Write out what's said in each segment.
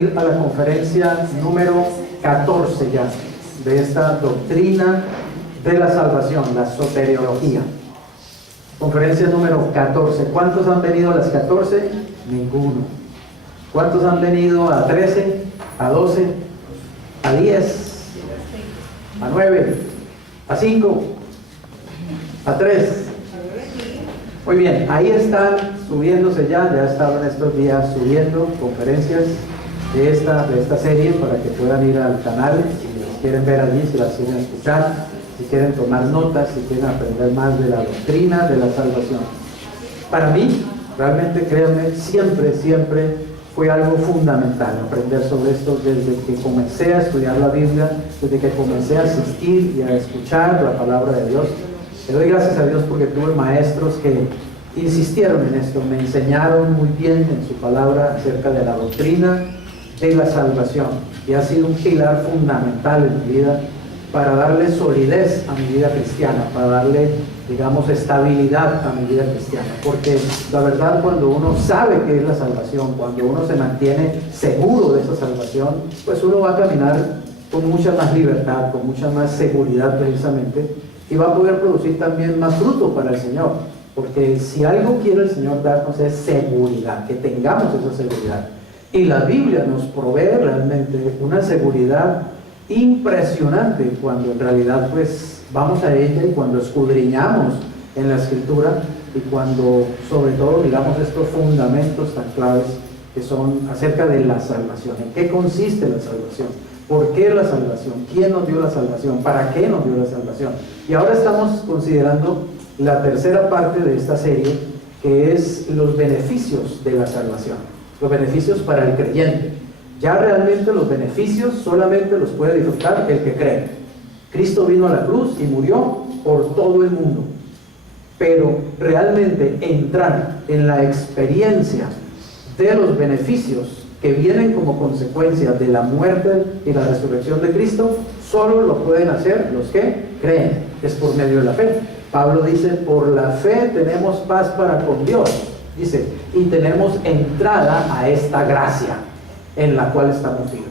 A la conferencia número 14 ya de esta doctrina de la salvación, la soteriología. Conferencia número 14. ¿Cuántos han venido a las 14? Ninguno. ¿Cuántos han venido a 13, a 12, a 10, a 9, a 5, a 3? Muy bien, ahí están subiéndose ya estaban estos días subiendo conferencias de esta serie para que puedan ir al canal, si las quieren ver allí, si las quieren escuchar, si quieren tomar notas, si quieren aprender más de la doctrina de la salvación. Para mí, realmente créanme, siempre fue algo fundamental aprender sobre esto desde que comencé a estudiar la Biblia, desde que comencé a asistir y a escuchar la palabra de Dios. Le doy gracias a Dios porque tuve maestros que insistieron en esto, me enseñaron muy bien en su palabra acerca de la doctrina de la salvación, y ha sido un pilar fundamental en mi vida para darle solidez a mi vida cristiana, para darle, digamos, estabilidad a mi vida cristiana, porque la verdad, cuando uno sabe qué es la salvación, cuando uno se mantiene seguro de esa salvación, pues uno va a caminar con mucha más libertad, con mucha más seguridad precisamente, y va a poder producir también más fruto para el Señor, porque si algo quiere el Señor darnos es seguridad, que tengamos esa seguridad. Y la Biblia nos provee realmente una seguridad impresionante cuando en realidad pues vamos a ella y cuando escudriñamos en la Escritura y cuando sobre todo miramos estos fundamentos tan claves que son acerca de la salvación. ¿En qué consiste la salvación? ¿Por qué la salvación? ¿Quién nos dio la salvación? ¿Para qué nos dio la salvación? Y ahora estamos considerando la tercera parte de esta serie, que es los beneficios de la salvación. Los beneficios para el creyente. Ya realmente los beneficios solamente los puede disfrutar el que cree. Cristo vino a la cruz y murió por todo el mundo. Pero realmente entrar en la experiencia de los beneficios que vienen como consecuencia de la muerte y la resurrección de Cristo, solo lo pueden hacer los que creen. Es por medio de la fe. Pablo dice, por la fe tenemos paz para con Dios. Dice, y tenemos entrada a esta gracia en la cual estamos firmes.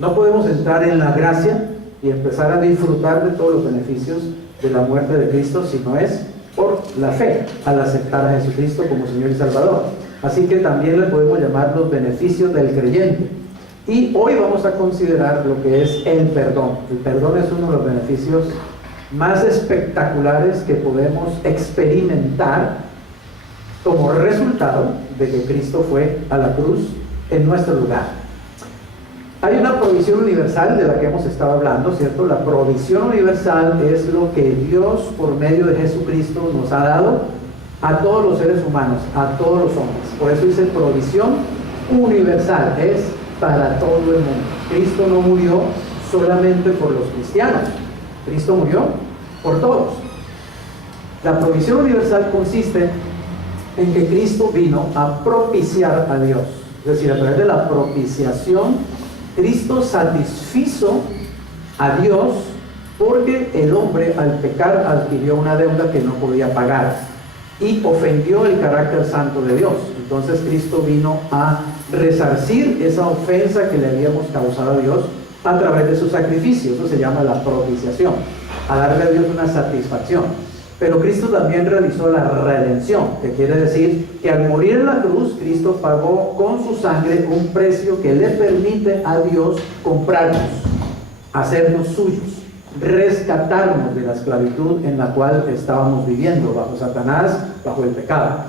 No podemos entrar en la gracia y empezar a disfrutar de todos los beneficios de la muerte de Cristo si no es por la fe, al aceptar a Jesucristo como Señor y Salvador. Así que también le podemos llamar los beneficios del creyente. Y hoy vamos a considerar lo que es el perdón. El perdón es uno de los beneficios más espectaculares que podemos experimentar como resultado de que Cristo fue a la cruz en nuestro lugar. Hay una provisión universal de la que hemos estado hablando, ¿cierto? La provisión universal es lo que Dios por medio de Jesucristo nos ha dado a todos los seres humanos, a todos los hombres. Por eso dice provisión universal, es para todo el mundo. Cristo no murió solamente por los cristianos, Cristo murió por todos. La provisión universal consiste en que Cristo vino a propiciar a Dios. Es decir, a través de la propiciación, Cristo satisfizo a Dios porque el hombre al pecar adquirió una deuda que no podía pagar y ofendió el carácter santo de Dios. Entonces Cristo vino a resarcir esa ofensa que le habíamos causado a Dios a través de su sacrificio. Eso se llama la propiciación, a darle a Dios una satisfacción. Pero Cristo también realizó la redención, que quiere decir que al morir en la cruz, Cristo pagó con su sangre un precio que le permite a Dios comprarnos, hacernos suyos, rescatarnos de la esclavitud en la cual estábamos viviendo, bajo Satanás, bajo el pecado.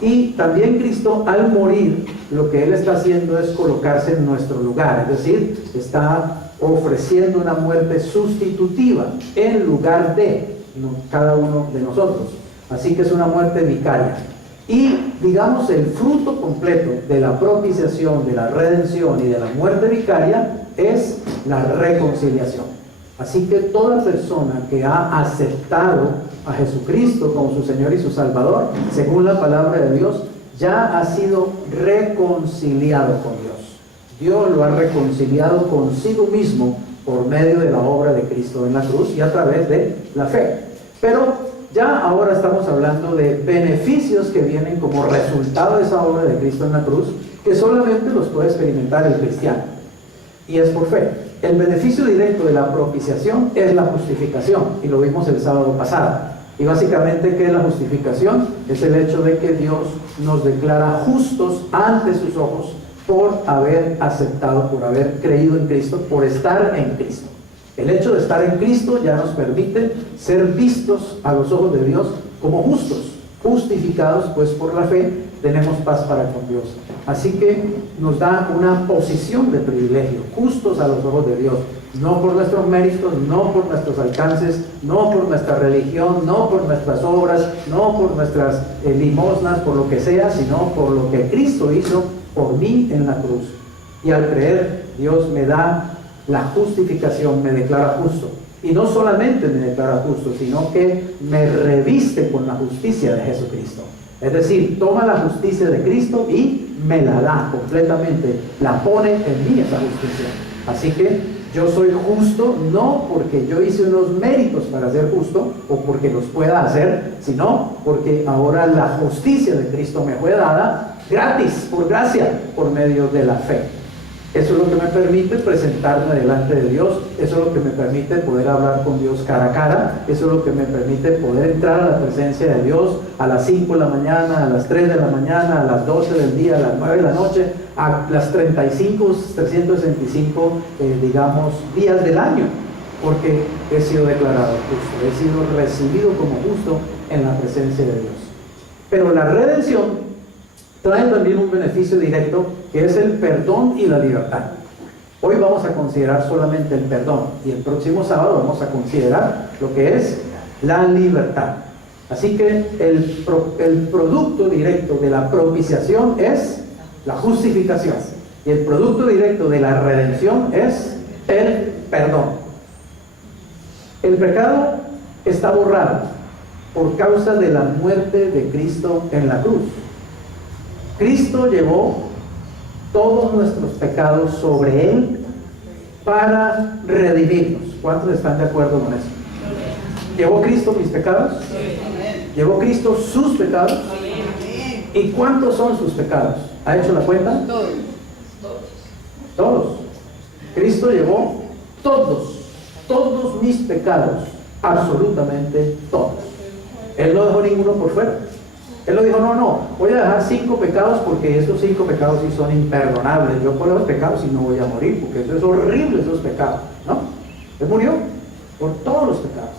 Y también Cristo, al morir, lo que Él está haciendo es colocarse en nuestro lugar, es decir, está ofreciendo una muerte sustitutiva en lugar de cada uno de nosotros. Así que es una muerte vicaria. Y digamos, el fruto completo de la propiciación, de la redención y de la muerte vicaria es la reconciliación. Así que toda persona que ha aceptado a Jesucristo como su Señor y su Salvador, según la palabra de Dios, ya ha sido reconciliado con Dios. Dios lo ha reconciliado consigo mismo por medio de la obra de Cristo en la cruz y a través de la fe. Pero ya ahora estamos hablando de beneficios que vienen como resultado de esa obra de Cristo en la cruz, que solamente los puede experimentar el cristiano, y es por fe. El beneficio directo de la propiciación es la justificación, y lo vimos el sábado pasado. Y básicamente, ¿qué es la justificación? Es el hecho de que Dios nos declara justos ante sus ojos por haber aceptado, por haber creído en Cristo, por estar en Cristo. El hecho de estar en Cristo ya nos permite ser vistos a los ojos de Dios como justos, justificados, pues por la fe tenemos paz para con Dios. Así que nos da una posición de privilegio, justos a los ojos de Dios, no por nuestros méritos, no por nuestros alcances, no por nuestra religión, no por nuestras obras, no por nuestras limosnas, por lo que sea, sino por lo que Cristo hizo por mí en la cruz. Y al creer, Dios me da la justificación, me declara justo. Y no solamente me declara justo, sino que me reviste con la justicia de Jesucristo. Es decir, toma la justicia de Cristo y me la da completamente, la pone en mí esa justicia. Así que yo soy justo no porque yo hice unos méritos para ser justo o porque los pueda hacer, sino porque ahora la justicia de Cristo me fue dada gratis, por gracia, por medio de la fe. Eso es lo que me permite presentarme delante de Dios, eso es lo que me permite poder hablar con Dios cara a cara, eso es lo que me permite poder entrar a la presencia de Dios a las 5 de la mañana, a las 3 de la mañana, a las 12 del día, a las 9 de la noche, a las 365 digamos, días del año, porque he sido declarado justo, he sido recibido como justo en la presencia de Dios. Pero la redención trae también un beneficio directo, que es el perdón y la libertad. Hoy vamos a considerar solamente el perdón, y el próximo sábado vamos a considerar lo que es la libertad. Así que el producto directo de la propiciación es la justificación, y el producto directo de la redención es el perdón. El pecado está borrado por causa de la muerte de Cristo en la cruz. Cristo llevó todos nuestros pecados sobre Él para redimirnos. ¿Cuántos están de acuerdo con eso? ¿Llevó Cristo mis pecados? ¿Llevó Cristo sus pecados? ¿Y cuántos son sus pecados? ¿Ha hecho la cuenta? Todos. Cristo llevó todos mis pecados, absolutamente todos. Él no dejó ninguno por fuera. Él lo dijo, no, voy a dejar 5 pecados porque esos 5 pecados sí son imperdonables. Yo por los pecados sí no voy a morir, porque eso es horrible, esos pecados, ¿no? Él murió por todos los pecados.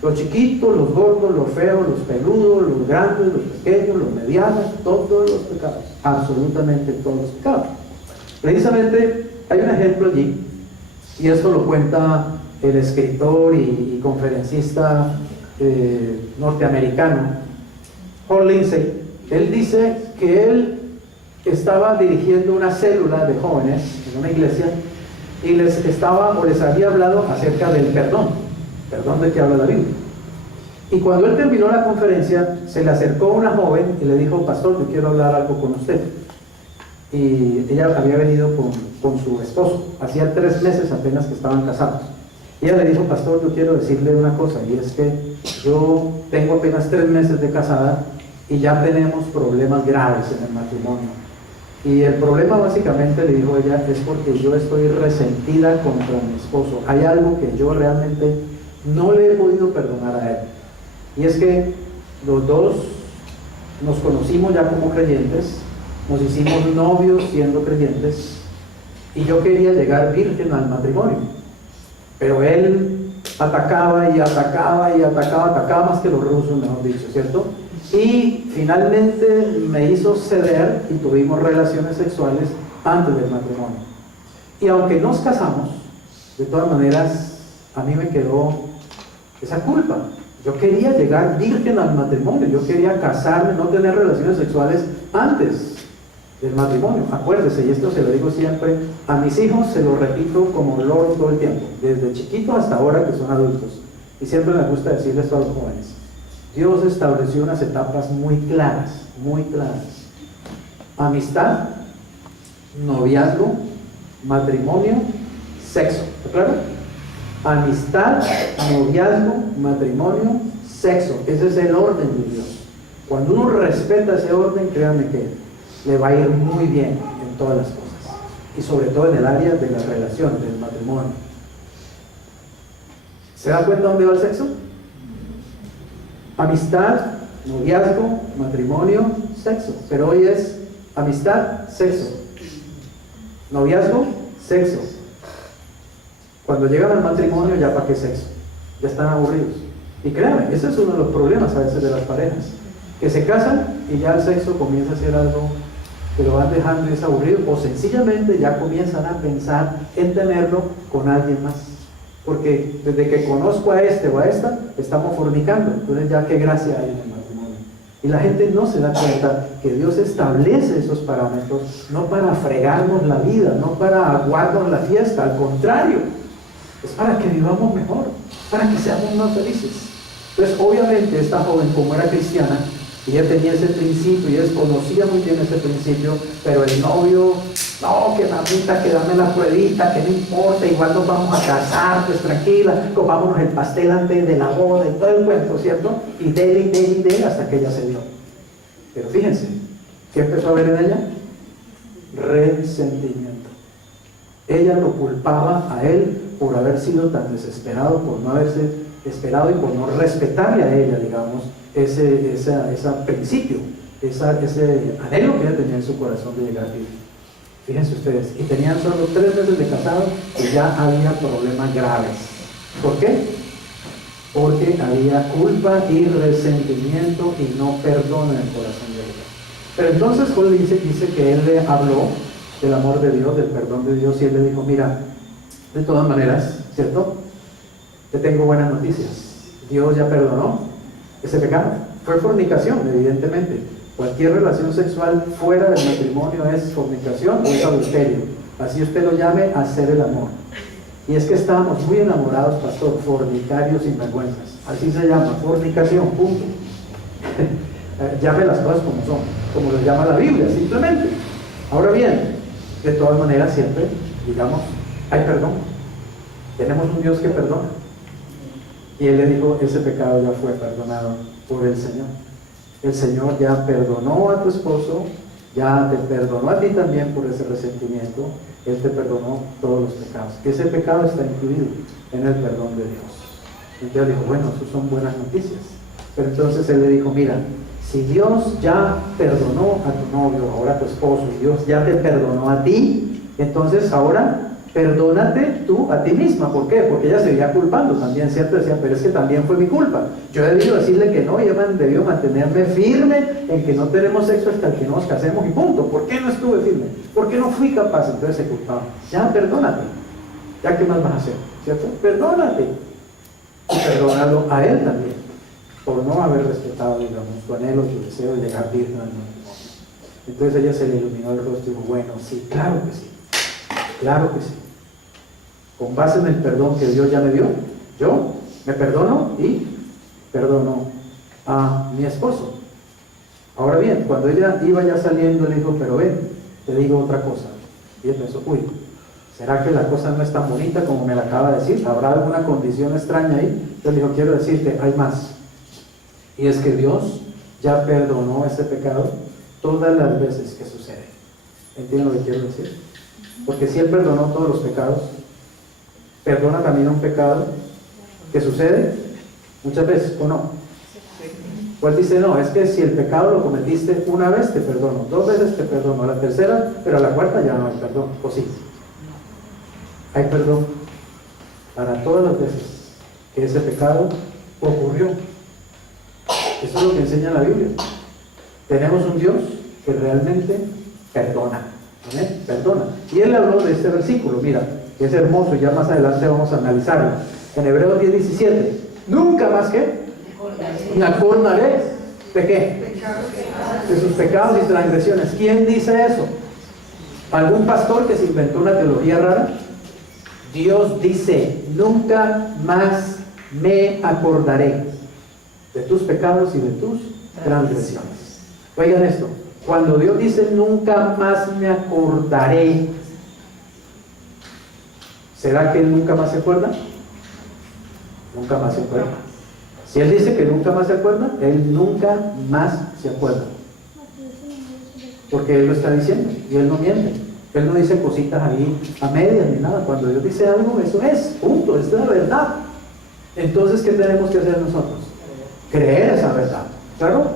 Los chiquitos, los gordos, los feos, los peludos, los grandes, los pequeños, los medianos, todos los pecados, absolutamente todos los pecados. Precisamente hay un ejemplo allí, y esto lo cuenta el escritor y conferencista norteamericano Paul Lindsay. Él dice que él estaba dirigiendo una célula de jóvenes en una iglesia y les había hablado acerca del perdón de que habla la Biblia. Y cuando él terminó la conferencia, se le acercó una joven y le dijo, pastor, yo quiero hablar algo con usted. Y ella había venido con su esposo, hacía 3 meses apenas que estaban casados. Y ella le dijo, pastor, yo quiero decirle una cosa, y es que yo tengo apenas 3 meses de casada y ya tenemos problemas graves en el matrimonio. Y el problema básicamente, le dijo ella, es porque yo estoy resentida contra mi esposo. Hay algo que yo realmente no le he podido perdonar a él. Y es que los dos nos conocimos ya como creyentes, nos hicimos novios siendo creyentes, y yo quería llegar virgen al matrimonio. Pero él atacaba más que los rusos, mejor dicho, ¿cierto? Y finalmente me hizo ceder y tuvimos relaciones sexuales antes del matrimonio. Y aunque nos casamos, de todas maneras, a mí me quedó esa culpa. Yo quería llegar virgen al matrimonio, yo quería casarme, no tener relaciones sexuales antes del matrimonio. Acuérdese, y esto se lo digo siempre a mis hijos, se lo repito como loro todo el tiempo, desde chiquitos hasta ahora que son adultos. Y siempre me gusta decirles a los jóvenes, Dios estableció unas etapas muy claras, muy claras. Amistad, noviazgo, matrimonio, sexo. ¿Está claro? Amistad, noviazgo, matrimonio, sexo. Ese es el orden de Dios. Cuando uno respeta ese orden, créanme que le va a ir muy bien en todas las cosas. Y sobre todo en el área de las relaciones, del matrimonio. ¿Se da cuenta dónde va el sexo? Amistad, noviazgo, matrimonio, sexo. Pero hoy es amistad, sexo. Noviazgo, sexo. Cuando llegan al matrimonio, ya para qué sexo. Ya están aburridos. Y créanme, ese es uno de los problemas a veces de las parejas. Que se casan y ya el sexo comienza a ser algo que lo van dejando y es aburrido. O sencillamente ya comienzan a pensar en tenerlo con alguien más. Porque desde que conozco a este o a esta, estamos fornicando. Entonces ya qué gracia hay en el matrimonio. Y la gente no se da cuenta que Dios establece esos parámetros no para fregarnos la vida, no para aguardarnos la fiesta, al contrario, es para que vivamos mejor, para que seamos más felices. Entonces obviamente esta joven, como era cristiana, ella tenía ese principio y ella conocía muy bien ese principio, pero el novio, no, que mamita, que dame la pruebita, que no importa, igual nos vamos a casar, pues tranquila, comámonos el pastel antes de la boda y todo el cuento, ¿cierto? Y dele hasta que ella se dio. Pero fíjense, ¿qué empezó a ver en ella? Resentimiento. Ella lo culpaba a él por haber sido tan desesperado, por no haberse esperado y por no respetarle a ella, digamos, ese principio, ese anhelo que ella tenía en su corazón de llegar a vivir. Fíjense ustedes, y tenían solo 3 meses de casado y ya había problemas graves. ¿Por qué? Porque había culpa y resentimiento y no perdón en el corazón de ella. Pero entonces Joel dice que él le habló del amor de Dios, del perdón de Dios, y él le dijo, mira, de todas maneras, ¿cierto? Te tengo buenas noticias. Dios ya perdonó ese pecado. Fue fornicación, evidentemente. Cualquier relación sexual fuera del matrimonio es fornicación o es adulterio. Así usted lo llame, hacer el amor. Y es que estábamos muy enamorados, pastor, fornicarios sin vergüenzas. Así se llama, fornicación, punto. Llame las cosas como son, como lo llama la Biblia, simplemente. Ahora bien, de todas maneras siempre, digamos, hay perdón. Tenemos un Dios que perdona. Y él le dijo, ese pecado ya fue perdonado por el Señor. El Señor ya perdonó a tu esposo, ya te perdonó a ti también por ese resentimiento. Él te perdonó todos los pecados. Ese pecado está incluido en el perdón de Dios. Entonces dijo, bueno, eso son buenas noticias. Pero entonces él le dijo, mira, si Dios ya perdonó a tu novio, ahora a tu esposo, y Dios ya te perdonó a ti, entonces ahora perdónate tú a ti misma. ¿Por qué? Porque ella seguía culpando también, ¿cierto? Decía, pero es que también fue mi culpa. Yo he debido decirle que no, y ella debió mantenerme firme en que no tenemos sexo hasta que nos casemos y punto. ¿Por qué no estuve firme? ¿Por qué no fui capaz? Entonces se culpaba. Ya, perdónate. ¿Ya qué más vas a hacer? ¿Cierto? Perdónate. Y perdónalo a él también, por no haber respetado, digamos, tu anhelo, tu deseo de llegar virgen al matrimonio. Entonces ella se le iluminó el rostro y dijo, bueno, sí, claro que sí. Claro que sí. Con base en el perdón que Dios ya me dio, yo me perdono y perdono a mi esposo. Ahora bien, cuando ella iba ya saliendo, le dijo, pero ven, te digo otra cosa. Y ella pensó, uy, ¿será que la cosa no es tan bonita como me la acaba de decir? ¿Habrá alguna condición extraña ahí? Entonces dijo, quiero decirte, hay más. Y es que Dios ya perdonó ese pecado todas las veces que sucede. ¿Entienden lo que quiero decir? Porque si Él perdonó todos los pecados, perdona también un pecado que sucede muchas veces, ¿o no? Pues dice, no, es que si el pecado lo cometiste una vez, te perdono, 2 veces te perdono, a la tercera, pero a la cuarta ya no hay perdón, ¿o sí? Hay perdón para todas las veces que ese pecado ocurrió. Eso es lo que enseña la Biblia. Tenemos un Dios que realmente perdona. ¿Amén? Perdona. Y él habló de este versículo, mira, que es hermoso y ya más adelante vamos a analizarlo. En Hebreos 10:17, nunca más que me acordaré de qué, de sus pecados y transgresiones. ¿Quién dice eso? ¿Algún pastor que se inventó una teología rara? Dios dice, nunca más me acordaré de tus pecados y de tus transgresiones. Oigan esto. Cuando Dios dice nunca más me acordaré, ¿será que Él nunca más se acuerda? Nunca más se acuerda. Si Él dice que nunca más se acuerda, Él nunca más se acuerda. porque Él lo está diciendo y Él no miente. Él no dice cositas ahí a medias ni nada. Cuando Dios dice algo, eso es, punto, es la verdad. Entonces, ¿qué tenemos que hacer nosotros? Creer esa verdad, claro,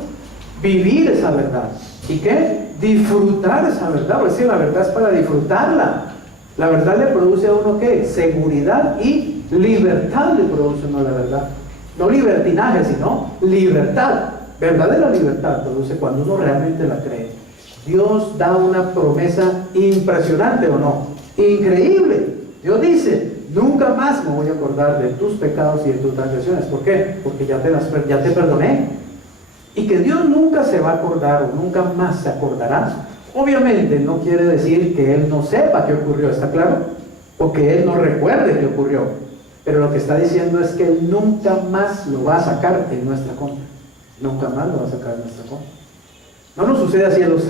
vivir esa verdad. ¿Y qué? Disfrutar esa verdad. Pues sí, la verdad es para disfrutarla. La verdad le produce a uno, ¿qué? Seguridad y libertad le produce a uno la verdad. No libertinaje, sino libertad. Verdadera libertad produce cuando uno realmente la cree. Dios da una promesa impresionante, ¿o no? Increíble. Dios dice: nunca más me voy a acordar de tus pecados y de tus transgresiones. ¿Por qué? Porque ya te perdoné. Y que Dios nunca se va a acordar o nunca más se acordará, obviamente no quiere decir que Él no sepa qué ocurrió, ¿está claro? O que Él no recuerde qué ocurrió. Pero lo que está diciendo es que Él nunca más lo va a sacar en nuestra contra. Nunca más lo va a sacar en nuestra contra. No nos sucede así a los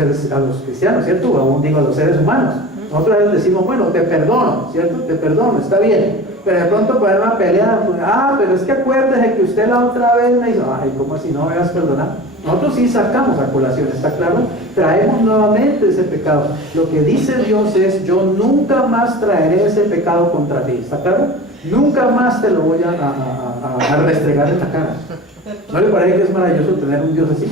cristianos, ¿cierto? O aún digo a los seres humanos. Nosotros a veces decimos: bueno, te perdono, ¿cierto? Te perdono, está bien. Pero de pronto para una pelea, pues, pero es que acuérdese que usted la otra vez me hizo, ¿cómo así no me vas a perdonar? Nosotros sí sacamos a colación, ¿está claro? Traemos nuevamente ese pecado. Lo que dice Dios es: yo nunca más traeré ese pecado contra ti, ¿está claro? Nunca más te lo voy a restregar en la cara. ¿No le parece que es maravilloso tener un Dios así?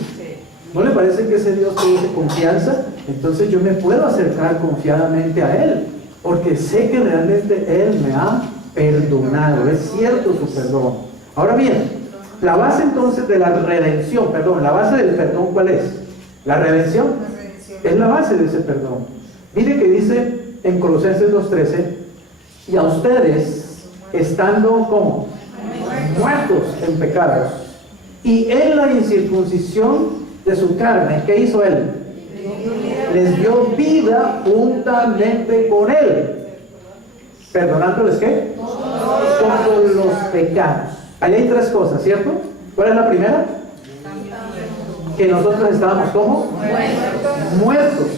¿No le parece que ese Dios produce confianza? Entonces yo me puedo acercar confiadamente a Él, porque sé que realmente Él me ha perdonado, es cierto su perdón. Ahora bien, la base entonces de la redención, la base del perdón, ¿cuál es? La redención es la base de ese perdón. Mire que dice en Colosenses 2:13: y a ustedes, estando como muertos en pecados y en la incircuncisión de su carne, ¿qué hizo Él? Les dio vida juntamente con Él, perdonándoles ¿qué? Todos los pecados. Ahí hay tres cosas, ¿cierto? ¿Cuál es la primera? Que nosotros estábamos ¿cómo? Muertos.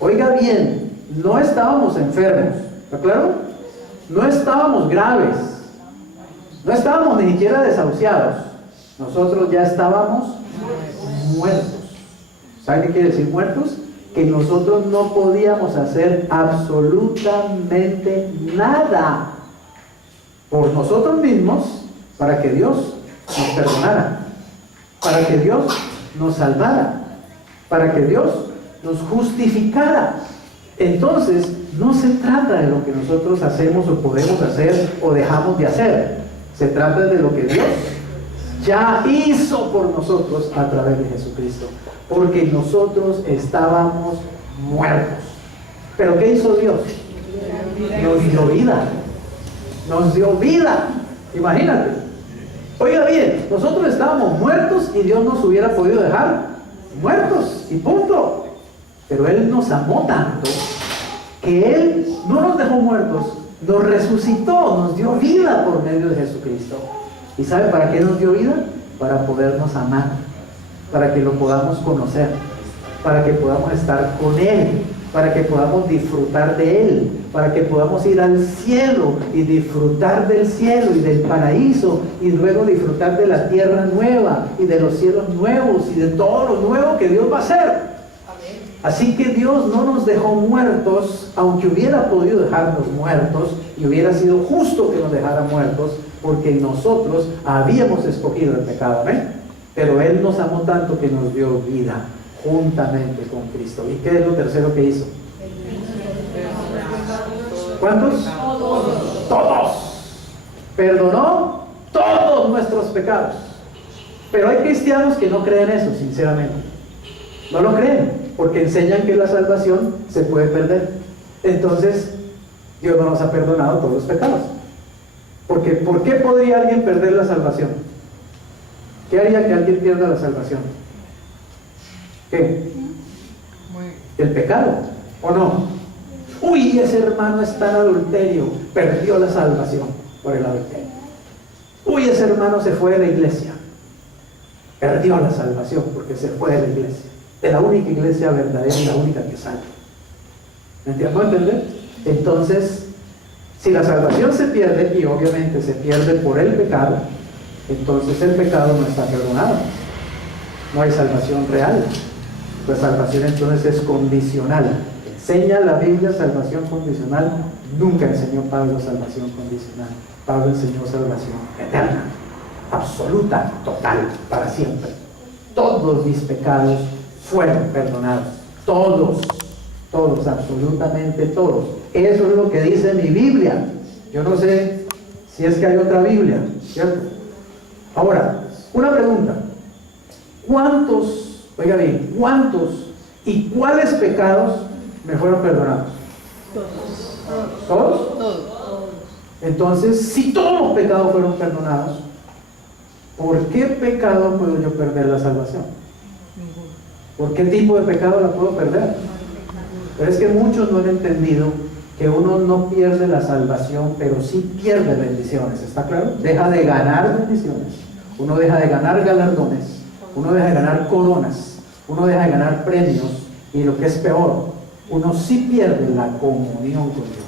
Oiga bien, no estábamos enfermos, ¿está claro? No estábamos graves, no estábamos ni siquiera desahuciados. Nosotros ya estábamos muertos. ¿Sabe qué quiere decir muertos? Que nosotros no podíamos hacer absolutamente nada por nosotros mismos para que Dios nos perdonara, para que Dios nos salvara, para que Dios nos justificara. Entonces, no se trata de lo que nosotros hacemos o podemos hacer o dejamos de hacer. Se trata de lo que Dios ya hizo por nosotros a través de Jesucristo, porque nosotros estábamos muertos. ¿Pero qué hizo Dios? Nos dio vida. Nos dio vida. Imagínate. Oiga bien, nosotros estábamos muertos y Dios nos hubiera podido dejar muertos y punto. Pero Él nos amó tanto que Él no nos dejó muertos, nos resucitó, nos dio vida por medio de Jesucristo. ¿Y sabe para qué nos dio vida? Para podernos amar, para que lo podamos conocer, para que podamos estar con Él, para que podamos disfrutar de Él, para que podamos ir al cielo y disfrutar del cielo y del paraíso, y luego disfrutar de la tierra nueva y de los cielos nuevos y de todo lo nuevo que Dios va a hacer. Así que Dios no nos dejó muertos, aunque hubiera podido dejarnos muertos y hubiera sido justo que nos dejara muertos, porque nosotros habíamos escogido el pecado, ¿ven? Pero Él nos amó tanto que nos dio vida juntamente con Cristo. ¿Y qué es lo tercero que hizo? ¿Cuántos? Todos. Perdonó todos nuestros pecados. Pero hay cristianos que no creen eso, sinceramente. No lo creen, porque enseñan que la salvación se puede perder. Entonces, Dios no nos ha perdonado todos los pecados. Porque, ¿por qué podría alguien perder la salvación? ¿Qué haría que alguien pierda la salvación? ¿Qué? El pecado, ¿o no? Uy, ese hermano está en adulterio, perdió la salvación por el adulterio. Uy, ese hermano se fue de la iglesia, perdió la salvación porque se fue de la iglesia, de la única iglesia verdadera y la única que salva. ¿Me entiendes? ¿Puedo entender? Entonces, si la salvación se pierde, y obviamente se pierde por el pecado, entonces el pecado no está perdonado, no hay salvación real. La salvación entonces es condicional. ¿Enseña la Biblia salvación condicional? Nunca enseñó Pablo salvación condicional. Pablo enseñó salvación eterna, absoluta, total, para siempre. Todos mis pecados fueron perdonados. Todos, todos, absolutamente todos. Eso es lo que dice mi Biblia. Yo no sé si es que hay otra Biblia, ¿cierto? Ahora, una pregunta. ¿Cuántos, oiga bien, cuántos y cuáles pecados me fueron perdonados? ¿Todos? ¿Todos? Entonces, si todos los pecados fueron perdonados, ¿por qué pecado puedo yo perder la salvación? ¿Por qué tipo de pecado la puedo perder? Pero es que muchos no han entendido que uno no pierde la salvación, pero sí pierde bendiciones, ¿está claro? Deja de ganar bendiciones, uno deja de ganar galardones, uno deja de ganar coronas, uno deja de ganar premios, y lo que es peor, uno sí pierde la comunión con Dios.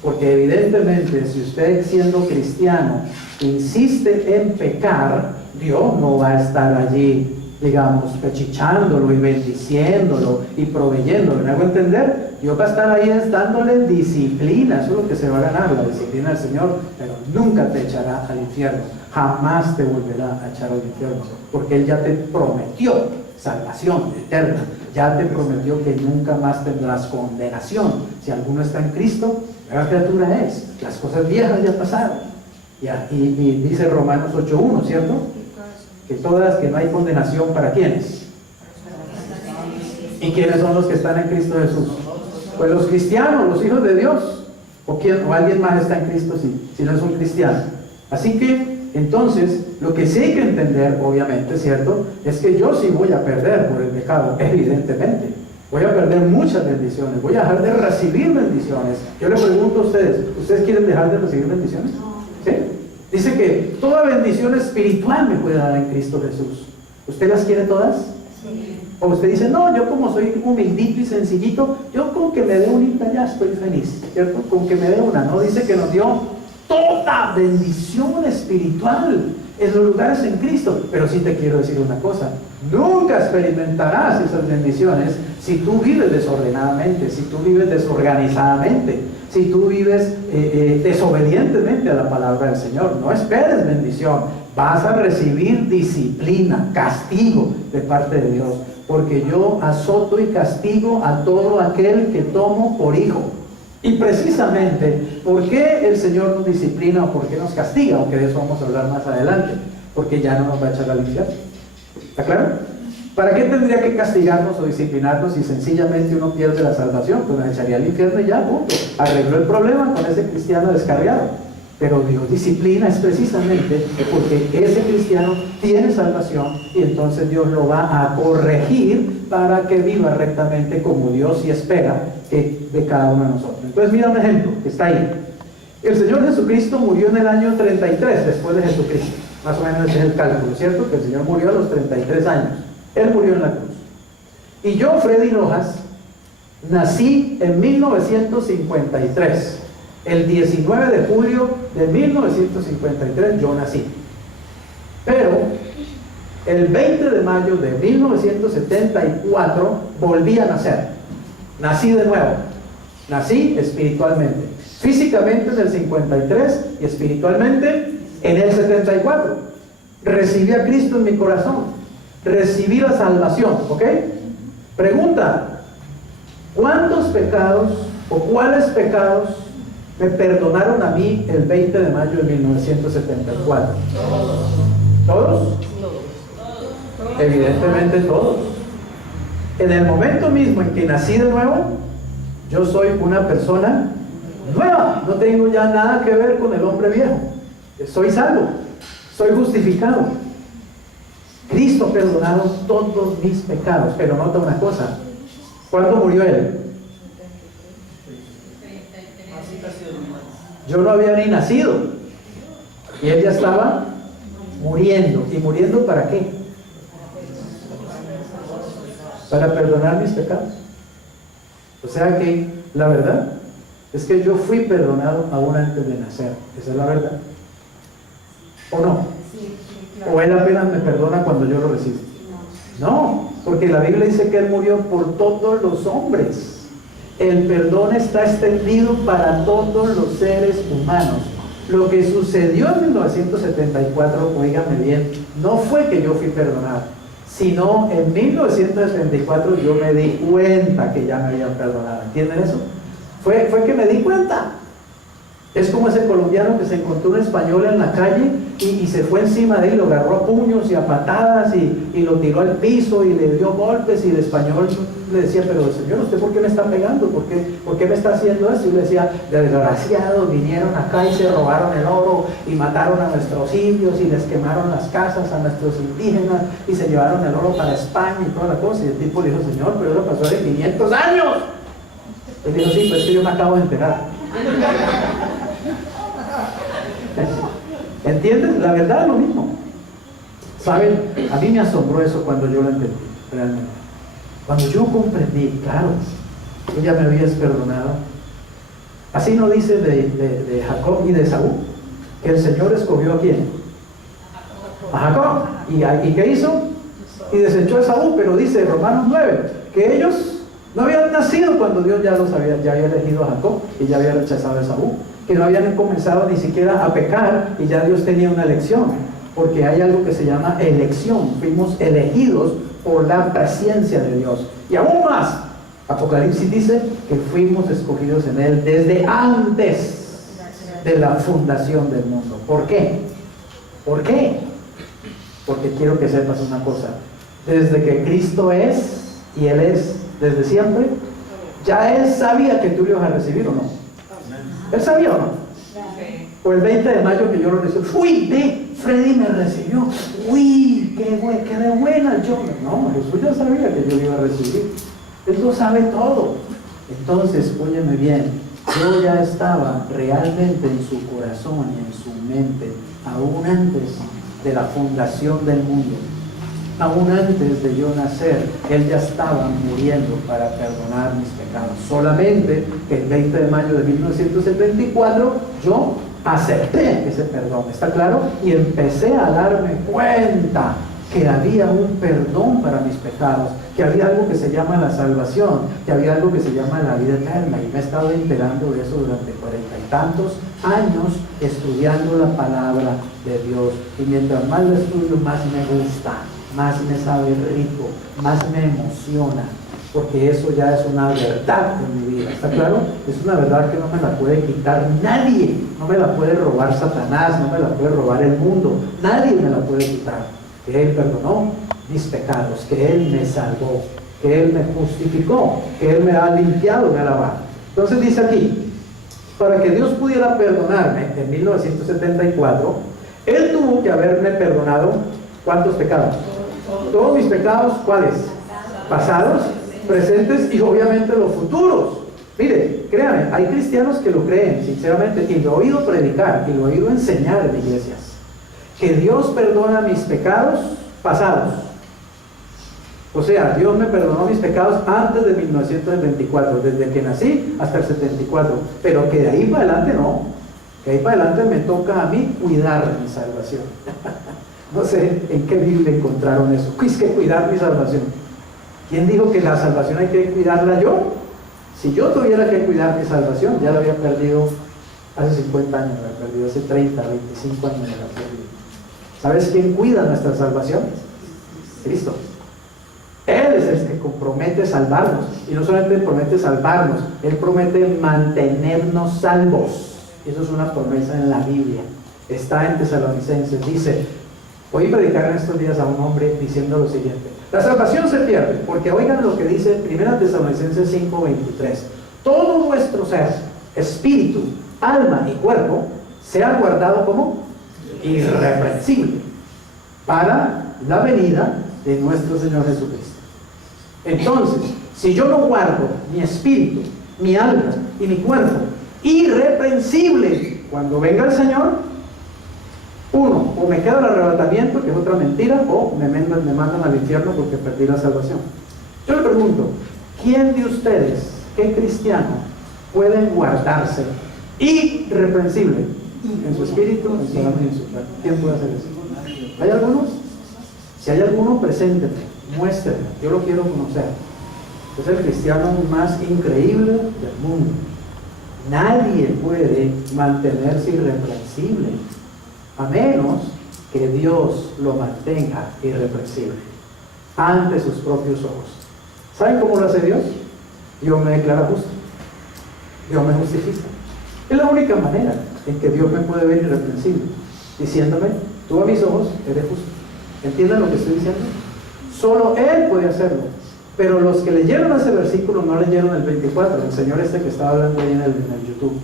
Porque evidentemente, si usted siendo cristiano insiste en pecar, Dios no va a estar allí, digamos, pechichándolo y bendiciéndolo y proveyéndolo. ¿Me hago entender? Dios va a estar ahí dándole disciplina. Eso es lo que se va a ganar, la disciplina del Señor, pero nunca te echará al infierno. Jamás te volverá a echar al infierno, porque Él ya te prometió salvación eterna. Ya te prometió que nunca más tendrás condenación. Si alguno está en Cristo, nueva criatura es. Las cosas viejas ya pasaron. Y dice Romanos 8:1, ¿cierto? Que no hay condenación para ¿quiénes? ¿Y quiénes son los que están en Cristo Jesús? Pues los cristianos, los hijos de Dios. ¿O alguien más está en Cristo si no es un cristiano? Así que, entonces, lo que sí hay que entender, obviamente, ¿cierto? Es que yo sí voy a perder por el pecado, evidentemente. Voy a perder muchas bendiciones, voy a dejar de recibir bendiciones. Yo les pregunto a ustedes, ¿ustedes quieren dejar de recibir bendiciones? ¿Sí? Dice que toda bendición espiritual me puede dar en Cristo Jesús. ¿Usted las quiere todas? Sí. O usted dice, no, yo como soy humildito y sencillito, yo con que me dé unita ya estoy feliz, ¿cierto? Con que me dé una, ¿no? Dice que nos dio toda bendición espiritual en los lugares en Cristo. Pero sí te quiero decir una cosa, nunca experimentarás esas bendiciones si tú vives desordenadamente, si tú vives desorganizadamente, si tú vives desobedientemente a la palabra del Señor. No esperes bendición, vas a recibir disciplina, castigo de parte de Dios, porque yo azoto y castigo a todo aquel que tomo por hijo. Y precisamente, ¿por qué el Señor nos disciplina o por qué nos castiga? Aunque de eso vamos a hablar más adelante, porque ya no nos va a echar al infierno. ¿Está claro? ¿Para qué tendría que castigarnos o disciplinarnos si sencillamente uno pierde la salvación? Pues nos echaría al infierno y ya, punto. Arregló el problema con ese cristiano descarriado. Pero Dios disciplina es precisamente porque ese cristiano tiene salvación y entonces Dios lo va a corregir para que viva rectamente como Dios y espera de cada uno de nosotros. Entonces mira un ejemplo que está ahí. El Señor Jesucristo murió en el año 33 después de Jesucristo. Más o menos ese es el cálculo, ¿cierto? Que el Señor murió a los 33 años. Él murió en la cruz. Y yo, Freddy Rojas, nací en 1953. El 19 de julio de 1953 yo nací. Pero el 20 de mayo de 1974 volví a nacer. Nací de nuevo. Nací espiritualmente. Físicamente en el 53 y espiritualmente en el 74. Recibí a Cristo en mi corazón. Recibí la salvación, ¿ok? Pregunta: ¿cuántos pecados o cuáles pecados me perdonaron a mí el 20 de mayo de 1974? ¿Todos? Evidentemente todos. En el momento mismo en que nací de nuevo, yo soy una persona nueva. No tengo ya nada que ver con el hombre viejo. Soy salvo, soy justificado. Cristo ha perdonado todos mis pecados. Pero nota una cosa: ¿cuándo murió Él? Yo no había ni nacido y Él ya estaba muriendo. ¿Y muriendo para qué? Para perdonar mis pecados. O sea que la verdad es que yo fui perdonado aún antes de nacer. Esa es la verdad. ¿O no? ¿O Él apenas me perdona cuando yo lo recibo? No. porque la Biblia dice que Él murió por todos los hombres. El perdón está extendido para todos los seres humanos. Lo que sucedió en 1974, oígame bien, no fue que yo fui perdonado, sino en 1974 yo me di cuenta que ya me habían perdonado. ¿Entienden eso? Fue que me di cuenta. Es como ese colombiano que se encontró un español en la calle y se fue encima de él, lo agarró a puños y a patadas y lo tiró al piso y le dio golpes, y el español le decía: pero señor, ¿usted por qué me está pegando? ¿Por qué me está haciendo esto? Y le decía: desgraciados, vinieron acá y se robaron el oro y mataron a nuestros indios y les quemaron las casas a nuestros indígenas y se llevaron el oro para España y toda la cosa. Y el tipo le dijo: señor, pero eso pasó hace 500 años. Él dijo: sí, pues es que yo me acabo de enterar. ¿Entiendes? La verdad es lo mismo. ¿Saben? A mí me asombró eso cuando yo lo entendí, realmente. Cuando yo comprendí, claro, tú ya me habías perdonado. Así no dice de Jacob y de Esaú, que el Señor escogió ¿a quién? A Jacob. ¿Y qué hizo? Y desechó a Esaú, pero dice Romanos 9, que ellos no habían nacido cuando Dios ya había elegido a Jacob y ya había rechazado a Esaú, que no habían comenzado ni siquiera a pecar y ya Dios tenía una elección, porque hay algo que se llama elección. Fuimos elegidos por la presencia de Dios. Y aún más, Apocalipsis dice que fuimos escogidos en Él desde antes de la fundación del mundo. ¿Por qué? ¿Por qué? Porque quiero que sepas una cosa: desde que Cristo es y Él es desde siempre, ya Él sabía que tú lo ibas a recibir, ¿o no? ¿Él sabía o no? O el 20 de mayo que yo lo recibí: uy, Freddy me recibió, uy, qué de buena yo. No, Jesús ya sabía que yo lo iba a recibir. Él lo sabe todo. Entonces, óyeme bien, yo ya estaba realmente en su corazón y en su mente, aún antes de la fundación del mundo. Aún antes de yo nacer, Él ya estaba muriendo para perdonar mis pecados. Solamente que el 20 de mayo de 1974 yo acepté ese perdón, ¿está claro? Y empecé a darme cuenta que había un perdón para mis pecados, que había algo que se llama la salvación, que había algo que se llama la vida eterna. Y me he estado enterando de eso durante 40 y tantos años estudiando la palabra de Dios. Y mientras más lo estudio, más me gusta, más me sabe rico, más me emociona, porque eso ya es una verdad en mi vida, ¿está claro? Es una verdad que no me la puede quitar nadie, no me la puede robar Satanás, no me la puede robar el mundo, nadie me la puede quitar. Que Él perdonó mis pecados, que Él me salvó, que Él me justificó, que Él me ha limpiado, me ha lavado. Entonces dice aquí, para que Dios pudiera perdonarme en 1974, Él tuvo que haberme perdonado ¿cuántos pecados? Todos mis pecados, ¿cuáles? Pasados, presentes y obviamente los futuros. Mire, créanme, hay cristianos que lo creen sinceramente, y lo he oído predicar y lo he oído enseñar en iglesias, que Dios perdona mis pecados pasados. O sea, Dios me perdonó mis pecados antes de 1974, desde que nací hasta el 74, pero que de ahí para adelante no, que de ahí para adelante me toca a mí cuidar mi salvación. No sé en qué Biblia encontraron eso. ¿Qué es que cuidar mi salvación? ¿Quién dijo que la salvación hay que cuidarla yo? Si yo tuviera que cuidar mi salvación, ya la había perdido hace 50 años, la había perdido hace 30, 25 años, la había perdido. ¿Sabes quién cuida nuestra salvación? Cristo. Él es el que compromete salvarnos. Y no solamente promete salvarnos, Él promete mantenernos salvos. Eso es una promesa en la Biblia. Está en Tesalonicenses. Dice, oí predicar en estos días a un hombre diciendo lo siguiente: la salvación se pierde, porque oigan lo que dice 1 Tesalonicenses 5:23. Todo vuestro ser, espíritu, alma y cuerpo, sea guardado como irreprensible para la venida de nuestro Señor Jesucristo. Entonces, si yo no guardo mi espíritu, mi alma y mi cuerpo irreprensible cuando venga el Señor, uno, o me queda el arrebatamiento, que es otra mentira, o me mandan al infierno porque perdí la salvación. Yo le pregunto, ¿quién de ustedes, qué cristiano, puede guardarse irreprensible en su espíritu, en su alma y en su cuerpo? ¿Quién puede hacer eso? ¿Hay algunos? Si hay alguno, presénteme. muéstrame, yo lo quiero conocer. Es el cristiano más increíble del mundo. Nadie puede mantenerse irreprensible, a menos que Dios lo mantenga irreprensible ante sus propios ojos. ¿Saben cómo lo hace Dios? Dios me declara justo. Dios me justifica. Es la única manera en que Dios me puede ver irreprensible, diciéndome, tú a mis ojos eres justo. ¿Entienden lo que estoy diciendo? Solo Él puede hacerlo. Pero los que leyeron ese versículo no leyeron el 24, el señor este que estaba hablando ahí en el YouTube.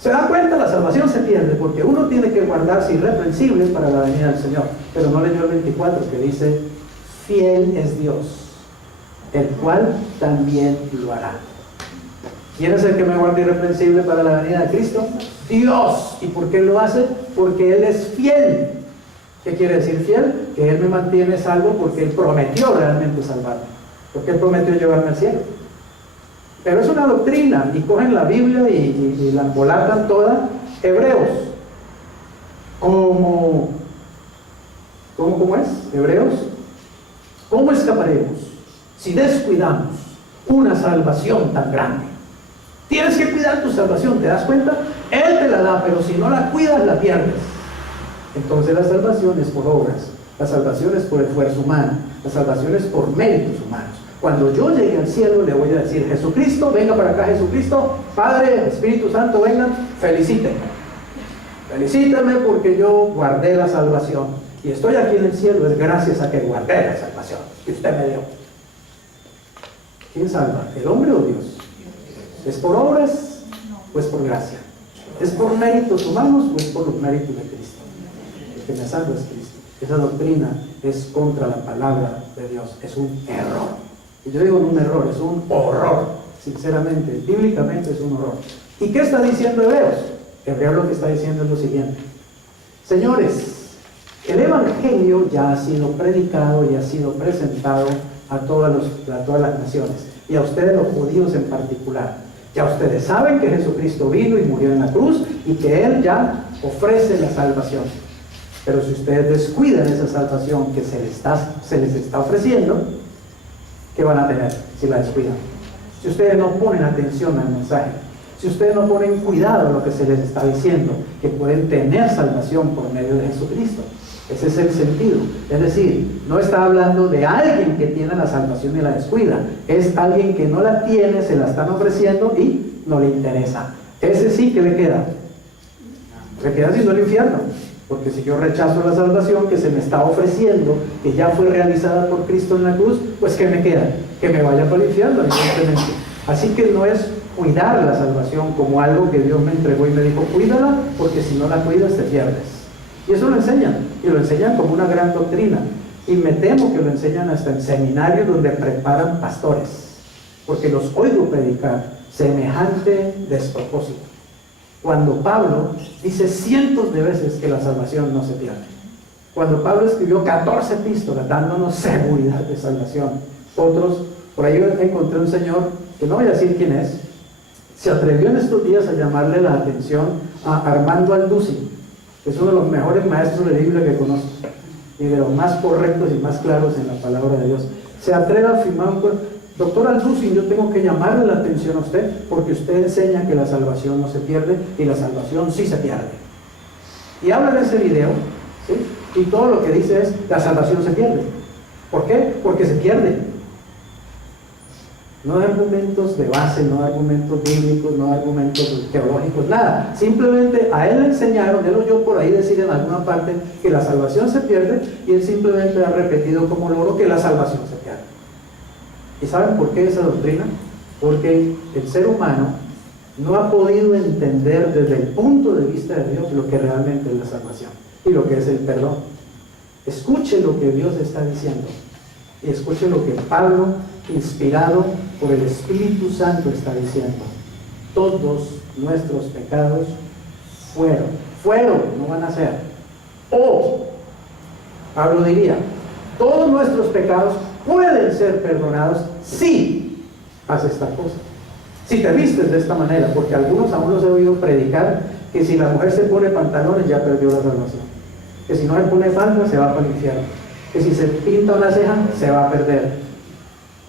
Se da cuenta, la salvación se pierde porque uno tiene que guardarse irreprensible para la venida del Señor. Pero no leyó el 24 que dice, fiel es Dios, el cual también lo hará. ¿Quién es el que me guarda irreprensible para la venida de Cristo? Dios. ¿Y por qué lo hace? Porque Él es fiel. ¿Qué quiere decir fiel? Que Él me mantiene salvo porque Él prometió realmente salvarme. Porque Él prometió llevarme al cielo. Pero es una doctrina, y cogen la Biblia y la embolatan toda. Hebreos. ¿Cómo es? Hebreos. ¿Cómo escaparemos si descuidamos una salvación tan grande? Tienes que cuidar tu salvación, ¿te das cuenta? Él te la da, pero si no la cuidas, la pierdes. Entonces la salvación es por obras, la salvación es por esfuerzo humano, la salvación es por méritos humanos. Cuando yo llegue al cielo le voy a decir, Jesucristo, venga para acá Jesucristo, Padre, Espíritu Santo, vengan, felicítenme. Felicítenme porque yo guardé la salvación. Y estoy aquí en el cielo, es gracias a que guardé la salvación que usted me dio. ¿Quién salva? ¿El hombre o Dios? ¿Es por obras o es por gracia? ¿Es por méritos humanos o es por los méritos de Cristo? El que me salva es Cristo. Esa doctrina es contra la palabra de Dios. Es un error. Y yo digo no un error, es un horror. Sinceramente, bíblicamente es un horror. ¿Y qué está diciendo Hebreos? Hebreos lo que está diciendo es lo siguiente. Señores, el Evangelio ya ha sido predicado y ha sido presentado a todas las naciones. Y a ustedes los judíos en particular. Ya ustedes saben que Jesucristo vino y murió en la cruz y que Él ya ofrece la salvación. Pero si ustedes descuidan esa salvación que se les está ofreciendo, ¿qué van a tener si la descuidan? Si ustedes no ponen atención al mensaje, si ustedes no ponen cuidado a lo que se les está diciendo, que pueden tener salvación por medio de Jesucristo. Ese es el sentido. Es decir, no está hablando de alguien que tiene la salvación y la descuida. Es alguien que no la tiene, se la están ofreciendo y no le interesa. Ese sí que le queda. Le queda sino el infierno. Porque si yo rechazo la salvación que se me está ofreciendo, que ya fue realizada por Cristo en la cruz, pues ¿qué me queda? Que me vaya para el infierno, evidentemente. Así que no es cuidar la salvación como algo que Dios me entregó y me dijo, cuídala, porque si no la cuidas te pierdes. Y eso lo enseñan, y lo enseñan como una gran doctrina. Y me temo que lo enseñan hasta en seminarios donde preparan pastores, porque los oigo predicar semejante despropósito. Cuando Pablo dice cientos de veces que la salvación no se pierde. Cuando Pablo escribió 14 epístolas dándonos seguridad de salvación. Otros, por ahí encontré un señor, que no voy a decir quién es, se atrevió en estos días a llamarle la atención a Armando Alducin. Es uno de los mejores maestros de Biblia que conozco y de los más correctos y más claros en la palabra de Dios. Se atreve a afirmar, doctor Alducin, yo tengo que llamarle la atención a usted porque usted enseña que la salvación no se pierde y la salvación sí se pierde. Y habla en ese video, ¿sí? Y todo lo que dice es, la salvación se pierde. ¿Por qué? Porque se pierde. No hay argumentos de base, no hay argumentos bíblicos, no hay argumentos teológicos, nada. Simplemente a él le enseñaron, él oyó por ahí decir en alguna parte que la salvación se pierde y él simplemente ha repetido como loro que la salvación se pierde. ¿Y saben por qué esa doctrina? Porque el ser humano no ha podido entender desde el punto de vista de Dios lo que realmente es la salvación y lo que es el perdón. Escuche lo que Dios está diciendo y escuche lo que Pablo, inspirado por el Espíritu Santo, está diciendo. Todos nuestros pecados fueron, no van a ser. O, Pablo diría, todos nuestros pecados pueden ser perdonados si haces esta cosa. Si te vistes de esta manera, porque algunos aún los he oído predicar que si la mujer se pone pantalones ya perdió la salvación. Que si no se pone falda se va para el infierno. que si se pinta una ceja se va a perder.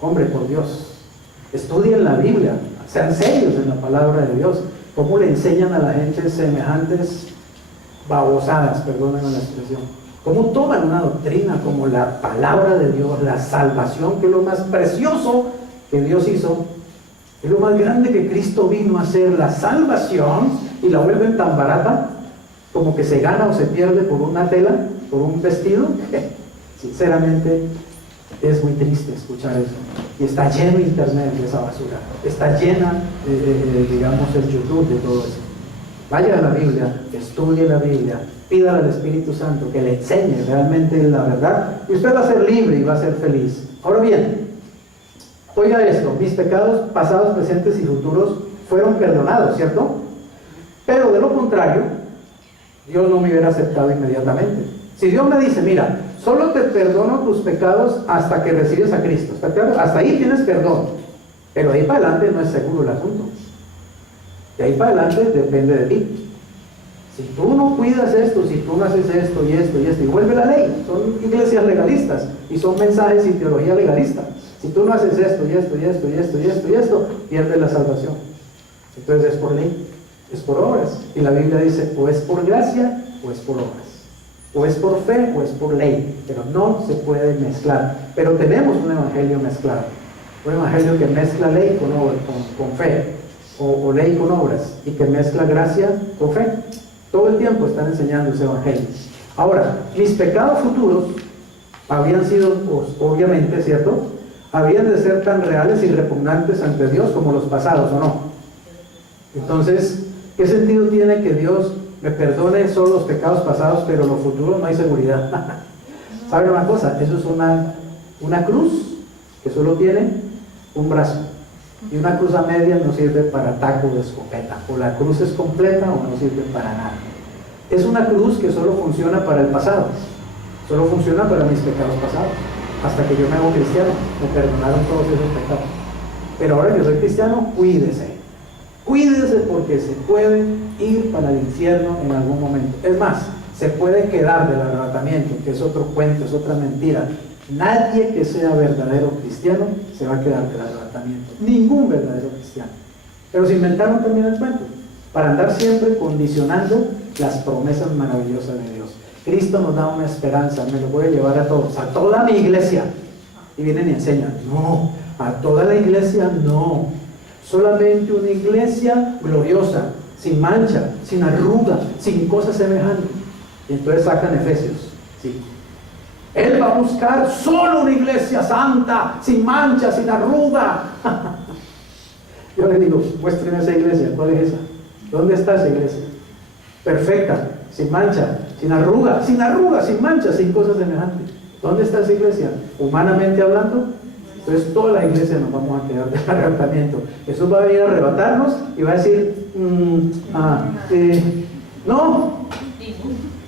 Hombre, por Dios, estudien la Biblia, sean serios en la palabra de Dios. ¿Cómo le enseñan a la gente semejantes babosadas, perdónenme la expresión? ¿Cómo toman una doctrina como la palabra de Dios, la salvación, que es lo más precioso que Dios hizo, es lo más grande que Cristo vino a hacer, la salvación, y la vuelven tan barata como que se gana o se pierde por una tela, por un vestido? Sinceramente es muy triste escuchar eso. Y está lleno internet de esa basura, está llena digamos el YouTube de todo eso. Vaya a la Biblia, estudie la Biblia, pídale al Espíritu Santo que le enseñe realmente la verdad, y usted va a ser libre y va a ser feliz. Ahora bien, oiga esto: mis pecados pasados, presentes y futuros fueron perdonados, ¿cierto? Pero de lo contrario, Dios no me hubiera aceptado inmediatamente. Si Dios me dice, mira, solo te perdono tus pecados hasta que recibes a Cristo, ¿está claro? Hasta ahí tienes perdón, pero de ahí para adelante no es seguro el asunto. De ahí para adelante depende de ti. Si tú no cuidas esto, si tú no haces esto y esto y esto, y vuelve la ley, son iglesias legalistas y son mensajes y teología legalista. Si tú no haces esto y esto y esto y esto y esto y esto, pierdes la salvación. Entonces es por ley, es por obras. Y la Biblia dice, o es por gracia o es por obras. O es por fe o es por ley, pero no se puede mezclar. Pero tenemos un evangelio mezclado, un evangelio que mezcla ley con fe, o ley con obras, y que mezcla gracia con fe. Todo el tiempo están enseñando ese evangelio. Ahora, mis pecados futuros habían sido, obviamente, ¿cierto?, habían de ser tan reales y repugnantes ante Dios como los pasados, ¿o no? Entonces, ¿qué sentido tiene que Dios me perdone solo los pecados pasados, pero los futuros no hay seguridad? ¿Saben una cosa? Eso es una cruz que solo tiene un brazo, y una cruz a media no sirve para taco de escopeta. O la cruz es completa o no sirve para nada. Es una cruz que solo funciona para el pasado, solo funciona para mis pecados pasados. Hasta que yo me hago cristiano, me perdonaron todos esos pecados. Pero ahora que soy cristiano, cuídese porque se puede ir para el infierno en algún momento. Es más, se puede quedar del arrebatamiento, que es otro cuento, es otra mentira. Nadie que sea verdadero cristiano se va a quedar del arrebatamiento, ningún verdadero cristiano. Pero se inventaron también el cuento para andar siempre condicionando las promesas maravillosas de Dios. Cristo nos da una esperanza: me lo voy a llevar a todos, a toda mi iglesia. Y vienen y enseñan, no, a toda la iglesia no, solamente una iglesia gloriosa, sin mancha, sin arruga, sin cosas semejantes. Y entonces sacan Efesios, sí. Él va a buscar solo una iglesia santa, sin mancha, sin arruga. Yo le digo, muéstrame esa iglesia. ¿Cuál es esa? ¿Dónde está esa iglesia? Perfecta, sin mancha, sin arruga, sin mancha, sin cosas semejantes. ¿Dónde está esa iglesia? Humanamente hablando, entonces toda la iglesia nos vamos a quedar del arrebatamiento. Jesús va a venir a arrebatarnos y va a decir, no,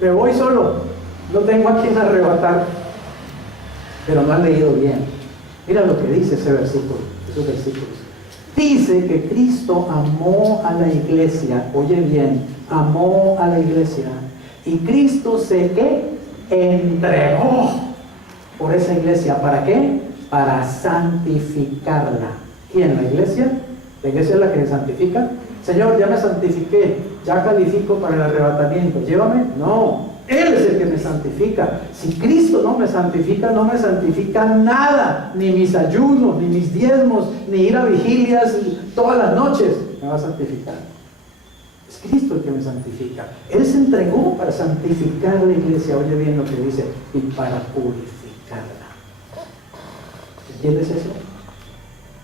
me voy solo, no tengo a quien arrebatar. Pero no han leído bien. Mira lo que dice ese versículo, esos versículos. Dice que Cristo amó a la iglesia, oye bien, amó a la iglesia, y Cristo se entregó por esa iglesia. ¿Para qué? Para santificarla. ¿Quién? ¿La iglesia? ¿La iglesia es la que santifica? Señor, ya me santifiqué, ya califico para el arrebatamiento, llévame. No, Él es el que me santifica. Si Cristo no me santifica nada, ni mis ayunos, ni mis diezmos, ni ir a vigilias todas las noches me va a santificar. Es Cristo el que me santifica. Él se entregó para santificar la iglesia. Oye bien lo que dice, y para purificarla. ¿Entiendes eso?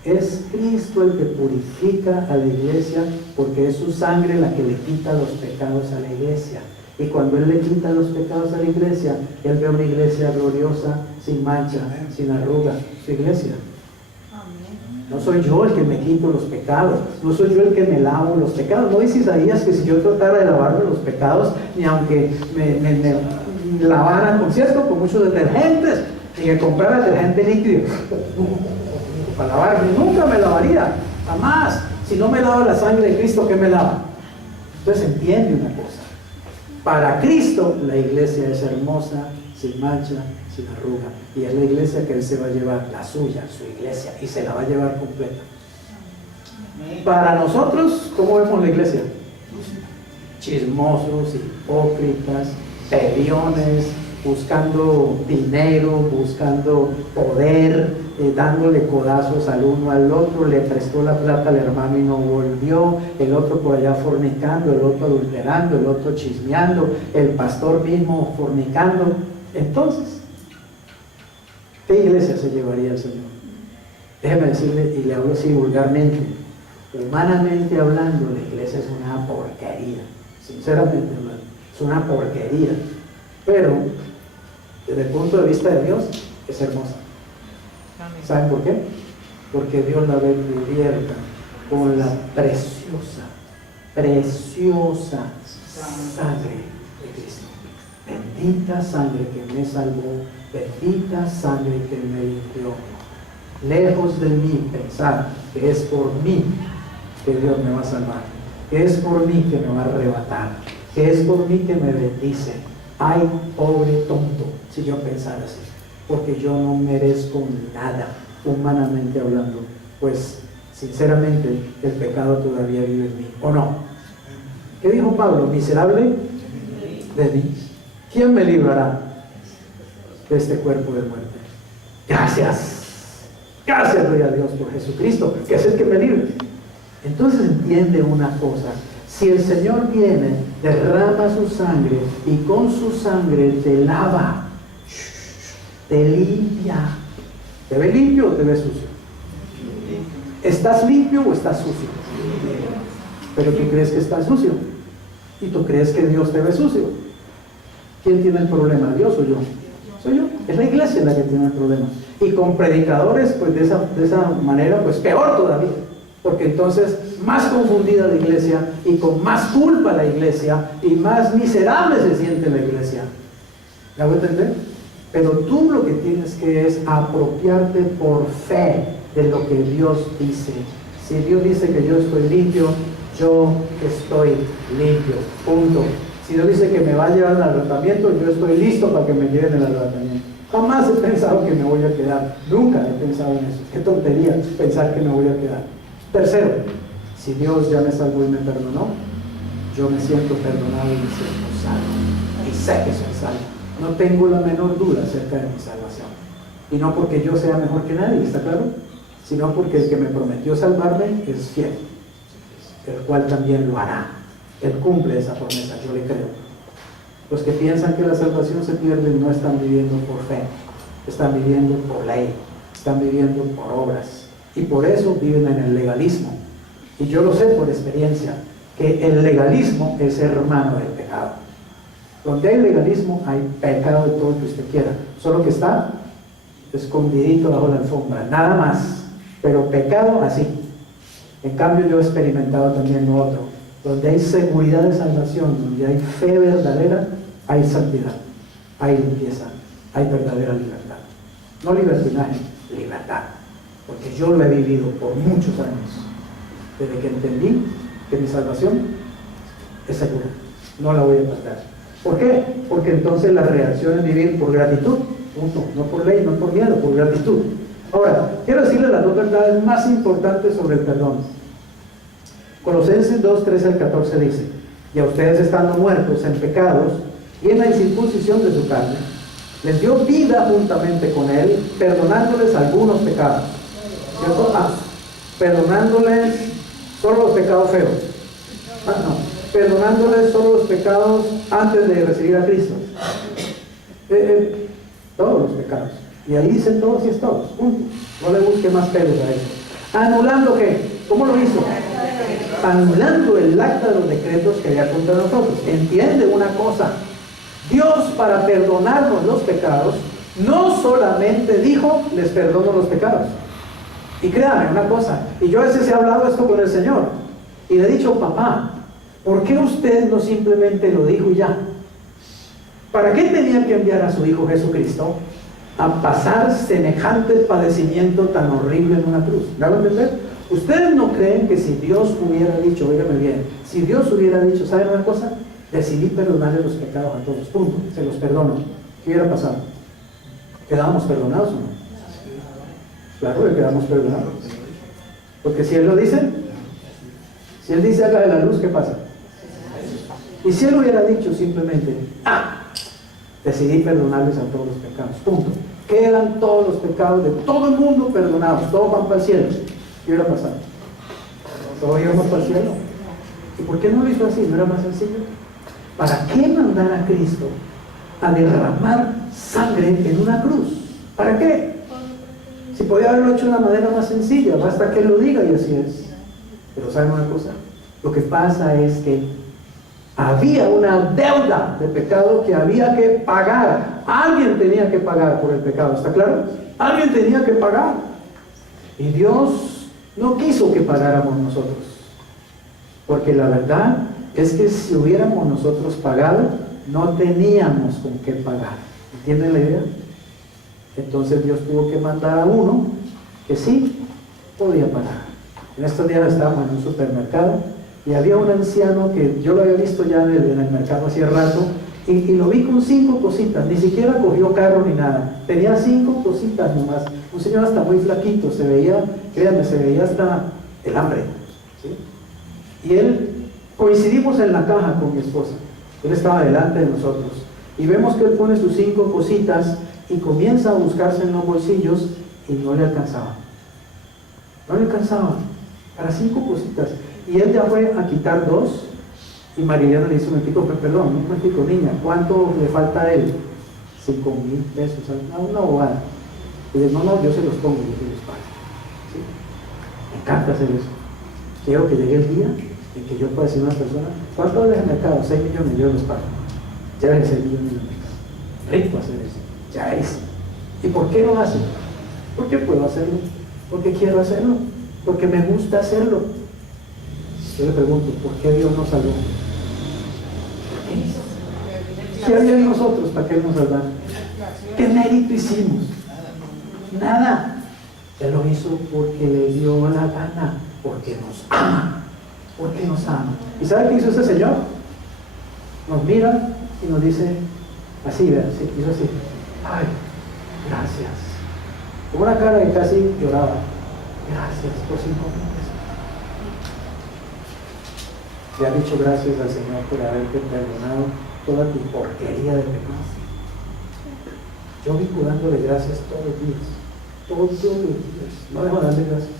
Es Cristo el que purifica a la iglesia, porque es su sangre la que le quita los pecados a la iglesia. Y cuando Él le quita los pecados a la iglesia, Él ve una iglesia gloriosa, sin mancha, sin arruga, su iglesia. No soy yo el que me quito los pecados, no soy yo el que me lavo los pecados. No dice Isaías que si yo tratara de lavarme los pecados, ni aunque me lavaran con muchos detergentes, ni que comprara detergente líquido para lavarme, nunca me lavaría, jamás. Si no me lava la sangre de Cristo, ¿qué me lava? Entonces entiende una cosa. Para Cristo la iglesia es hermosa, sin mancha, sin arruga. Y es la iglesia que Él se va a llevar, la suya, su iglesia, y se la va a llevar completa. Para nosotros, ¿cómo vemos la iglesia? Chismosos, hipócritas, peleones, buscando dinero, buscando poder, dándole codazos al uno al otro, le prestó la plata al hermano y no volvió, el otro por allá fornicando, el otro adulterando, el otro chismeando, el pastor mismo fornicando. Entonces, ¿qué iglesia se llevaría el Señor? Déjeme decirle, y le hablo así vulgarmente, humanamente hablando, la iglesia es una porquería, sinceramente hablando, es una porquería, pero desde el punto de vista de Dios es hermosa. ¿Saben por qué? Porque Dios la ve cubierta con la preciosa sangre de Cristo. Bendita sangre que me salvó, bendita sangre que me limpió. Lejos de mí pensar que es por mí que Dios me va a salvar, que es por mí que me va a arrebatar, que es por mí que me bendice. Ay, pobre tonto, si yo pensara así, porque yo no merezco nada, humanamente hablando, pues sinceramente el pecado todavía vive en mí, ¿o no? ¿Qué dijo Pablo? Miserable de mí, ¿quién me librará de este cuerpo de muerte? Gracias doy a Dios por Jesucristo, que es el que me libre. Entonces entiende una cosa: si el Señor viene, derrama su sangre y con su sangre te lava, te limpia. ¿Te ve limpio o te ve sucio? ¿Estás limpio o estás sucio? Pero tú crees que estás sucio y tú crees que Dios te ve sucio. ¿Quién tiene el problema? ¿Dios o yo? Soy yo. Es la iglesia la que tiene el problema. Y con predicadores, pues de esa manera, pues peor todavía. Porque entonces más confundida la iglesia y con más culpa la iglesia y más miserable se siente la iglesia. ¿La voy a entender? Pero tú lo que tienes que es apropiarte por fe de lo que Dios dice. Si Dios dice que yo estoy limpio, yo estoy limpio. Punto. Si Dios dice que me va a llevar al arrebatamiento, yo estoy listo para que me lleven al arrebatamiento. Jamás he pensado que me voy a quedar. Nunca he pensado en eso. Qué tontería pensar que me voy a quedar. Tercero, si Dios ya me salvó y me perdonó, yo me siento perdonado y me siento salvo. Y sé que soy salvo. No tengo la menor duda acerca de mi salvación. Y no porque yo sea mejor que nadie, ¿está claro? Sino porque el que me prometió salvarme es fiel, el cual también lo hará. Él cumple esa promesa, yo le creo. Los que piensan que la salvación se pierde no están viviendo por fe, están viviendo por ley, están viviendo por obras. Y por eso viven en el legalismo. Y yo lo sé por experiencia, que el legalismo es hermano del pecado. Donde hay legalismo hay pecado de todo lo que usted quiera, solo que está escondidito bajo la alfombra, nada más. Pero pecado así. En cambio yo he experimentado también lo otro. Donde hay seguridad de salvación, donde hay fe verdadera, hay santidad, hay limpieza, hay verdadera libertad. No libertinaje, libertad. Porque yo lo he vivido por muchos años, desde que entendí que mi salvación es segura, no la voy a perder. ¿Por qué? Porque entonces la reacción es vivir por gratitud, punto. No por ley, no por miedo, por gratitud. Ahora, quiero decirles las dos verdades más importantes sobre el perdón. Colosenses 2, 13 al 14 dice: y a ustedes estando muertos en pecados y en la incircuncisión de su carne, les dio vida juntamente con él, perdonándoles algunos pecados. ¿Cierto? Perdonándoles solo los pecados feos. Perdonándoles solo los pecados antes de recibir a Cristo. Todos los pecados. Y ahí dicen todos y es todos. No le busque más pelos a eso. ¿Anulando qué? ¿Cómo lo hizo? Anulando el acta de los decretos que había contra nosotros. Entiende una cosa: Dios, para perdonarnos los pecados, no solamente dijo, les perdono los pecados. Y créame una cosa, y yo a veces he hablado esto con el Señor, y le he dicho: papá, ¿por qué usted no simplemente lo dijo y ya? ¿Para qué tenía que enviar a su Hijo Jesucristo a pasar semejante padecimiento tan horrible en una cruz? ¿Me hago entender? ¿Ustedes no creen que si Dios hubiera dicho, óigame bien, si Dios hubiera dicho, ¿saben una cosa? Decidí perdonarle los pecados a todos, punto, se los perdono. ¿Qué hubiera pasado? ¿Quedábamos perdonados o no? Claro que quedamos perdonados. Porque si Él lo dice, si Él dice haga de la luz, ¿qué pasa? Y si Él hubiera dicho simplemente, decidí perdonarles a todos los pecados, punto. Quedan todos los pecados de todo el mundo perdonados, todos van para el cielo. ¿Qué hubiera pasado? Todos íbamos para el cielo. ¿Y por qué no lo hizo así? ¿No era más sencillo? ¿Para qué mandar a Cristo a derramar sangre en una cruz? ¿Para qué? Si podía haberlo hecho de una manera más sencilla, basta que Él lo diga y así es. Pero ¿saben una cosa? Lo que pasa es que había una deuda de pecado que había que pagar. Alguien tenía que pagar por el pecado, ¿está claro? Alguien tenía que pagar. Y Dios no quiso que pagáramos nosotros. Porque la verdad es que si hubiéramos nosotros pagado, no teníamos con qué pagar. ¿Entienden la idea? Entonces Dios tuvo que mandar a uno que sí podía pagar. En estos días estábamos en un supermercado y había un anciano que yo lo había visto ya en el mercado hacía rato y lo vi con 5 cositas, ni siquiera cogió carro ni nada, tenía 5 cositas nomás. Un señor hasta muy flaquito, se veía, créanme, se veía hasta el hambre, ¿sí? Y él, coincidimos en la caja con mi esposa, él estaba delante de nosotros y vemos que él pone sus 5 cositas y comienza a buscarse en los bolsillos y no le alcanzaba. No le alcanzaba para 5 cositas. Y él ya fue a quitar 2 y Mariliana le dice, perdón, niña, ¿cuánto le falta a él? 5,000 pesos, una bobada. Y dice, no, yo se los pongo, yo se los pago. ¿Sí? Me encanta hacer eso. Quiero que llegue el día en que yo pueda decir a una persona, ¿cuánto vale el mercado? 6 millones, yo les pago. Lleven 6 millones de mercado. Rico hacer eso. Ya es. ¿Y por qué lo hace? Porque puedo hacerlo, porque quiero hacerlo, porque me gusta hacerlo. Yo le pregunto, ¿por qué Dios nos salvó? ¿Qué había en nosotros para que Él nos salvara? ¿Qué mérito hicimos? Nada. Él lo hizo porque le dio la gana, porque nos ama, porque nos ama. ¿Y sabe qué hizo ese Señor? Nos mira y nos dice, así, ¿verdad? Sí, hizo así. Ay, gracias. Con una cara que casi lloraba. Gracias por 5,000 pesos. Le ha dicho gracias al Señor por haberte perdonado toda tu porquería de pecado. Yo vivo dándole gracias todos los días. Todos los días. No dejo de darle gracias.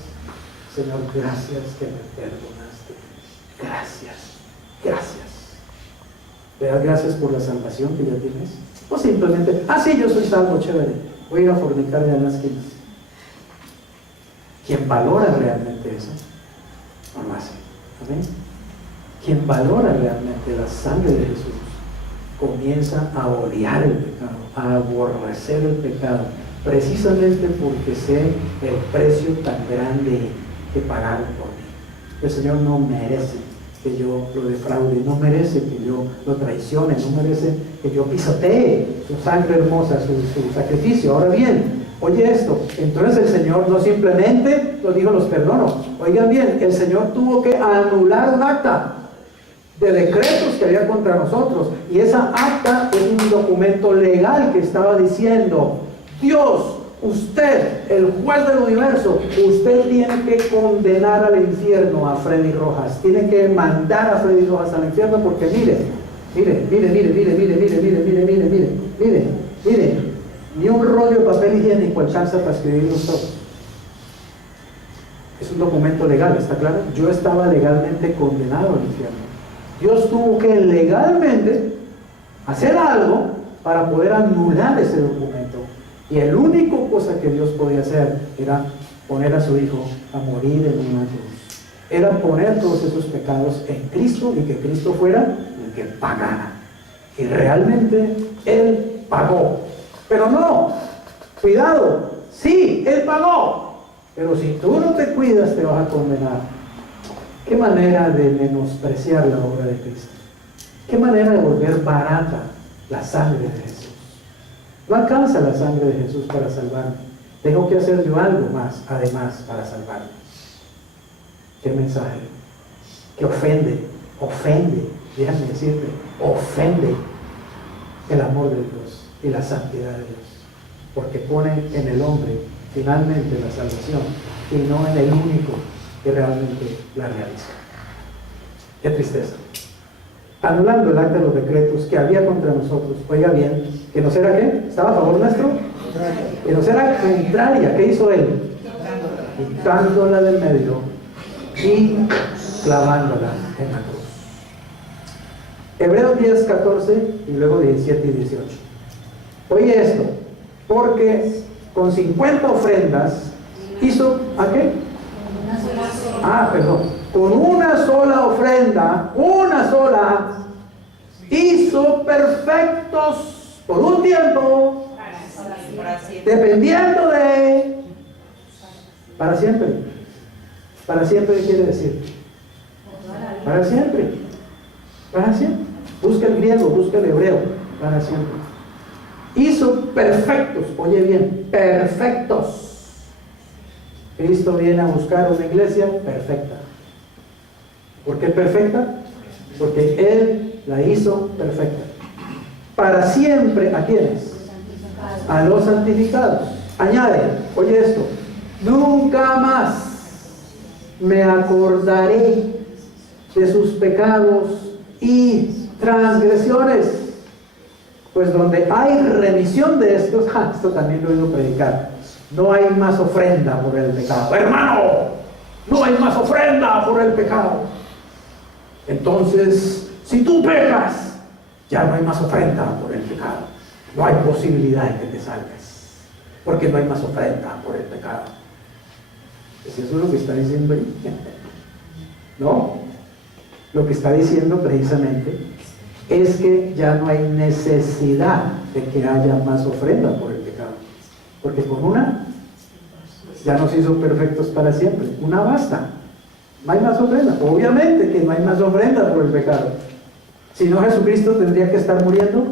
Señor, gracias que me perdonaste. Gracias. Gracias. ¿Le das gracias por la salvación que ya tienes? O simplemente, sí, yo soy salvo, chévere, voy a ir a fornicar de las esquinas. Quien valora realmente eso, no lo hace. ¿Amén? Quien valora realmente la sangre de Jesús, comienza a odiar el pecado, a aborrecer el pecado, precisamente porque sé el precio tan grande que pagaron por mí. El Señor no merece que yo lo defraude, no merece que yo lo traicione, no merece que yo pisotee su sangre hermosa, su sacrificio. Ahora bien, oye esto, entonces el Señor no simplemente lo dijo, los perdono. Oigan bien, el Señor tuvo que anular un acta de decretos que había contra nosotros, y esa acta es un documento legal que estaba diciendo, Dios, usted, el juez del universo, usted tiene que condenar al infierno a Freddy Rojas, tiene que mandar a Freddy Rojas al infierno, porque mire, ni un rollo de papel higiénico alcanza para escribirlos todos. Es un documento legal, ¿está claro? Yo estaba legalmente condenado al infierno. Dios tuvo que legalmente hacer algo para poder anular ese documento. Y la única cosa que Dios podía hacer era poner a su Hijo a morir en una cruz. Era poner todos esos pecados en Cristo y que Cristo fuera el que pagara. Y realmente Él pagó. Pero no, cuidado, sí, Él pagó. Pero si tú no te cuidas, te vas a condenar. ¿Qué manera de menospreciar la obra de Cristo? ¿Qué manera de volver barata la sangre de Jesús? No alcanza la sangre de Jesús para salvarme. Tengo que hacer yo algo más, además, para salvarme. ¿Qué mensaje? Que ofende, déjame decirte, ofende el amor de Dios y la santidad de Dios, porque pone en el hombre finalmente la salvación y no en el único que realmente la realiza. Qué tristeza. Anulando el acta de los decretos que había contra nosotros, oiga bien, que nos era ¿qué? ¿Estaba a favor nuestro? Que nos era contraria. ¿Qué hizo él? Quitándola del medio y clavándola en la cruz. Hebreos 10, 14 y luego 17 y 18. Oye esto, porque con 50 ofrendas hizo, ¿a qué? Con una sola ofrenda, una sola, hizo perfectos por un tiempo, dependiendo de, para siempre. Para siempre, ¿qué quiere decir? Para siempre. Para siempre. Busca el griego, busca el hebreo. Para siempre. Hizo perfectos, oye bien, perfectos. Cristo viene a buscar una iglesia perfecta. ¿Por qué perfecta? Porque Él la hizo perfecta. Para siempre, ¿a quiénes? A los santificados. Añade, oye esto, nunca más me acordaré de sus pecados y transgresiones, pues donde hay remisión de estos, esto también lo he oído predicar, no hay más ofrenda por el pecado. Hermano, no hay más ofrenda por el pecado. Entonces, si tú pecas, ya no hay más ofrenda por el pecado. No hay posibilidad de que te salves, porque no hay más ofrenda por el pecado. ¿Es eso lo que está diciendo ahí? No. Lo que está diciendo precisamente es que ya no hay necesidad de que haya más ofrenda por el pecado, porque con una ya nos hizo perfectos para siempre. Una basta. No hay más ofrenda. Obviamente que no hay más ofrenda por el pecado. Si no, Jesucristo tendría que estar muriendo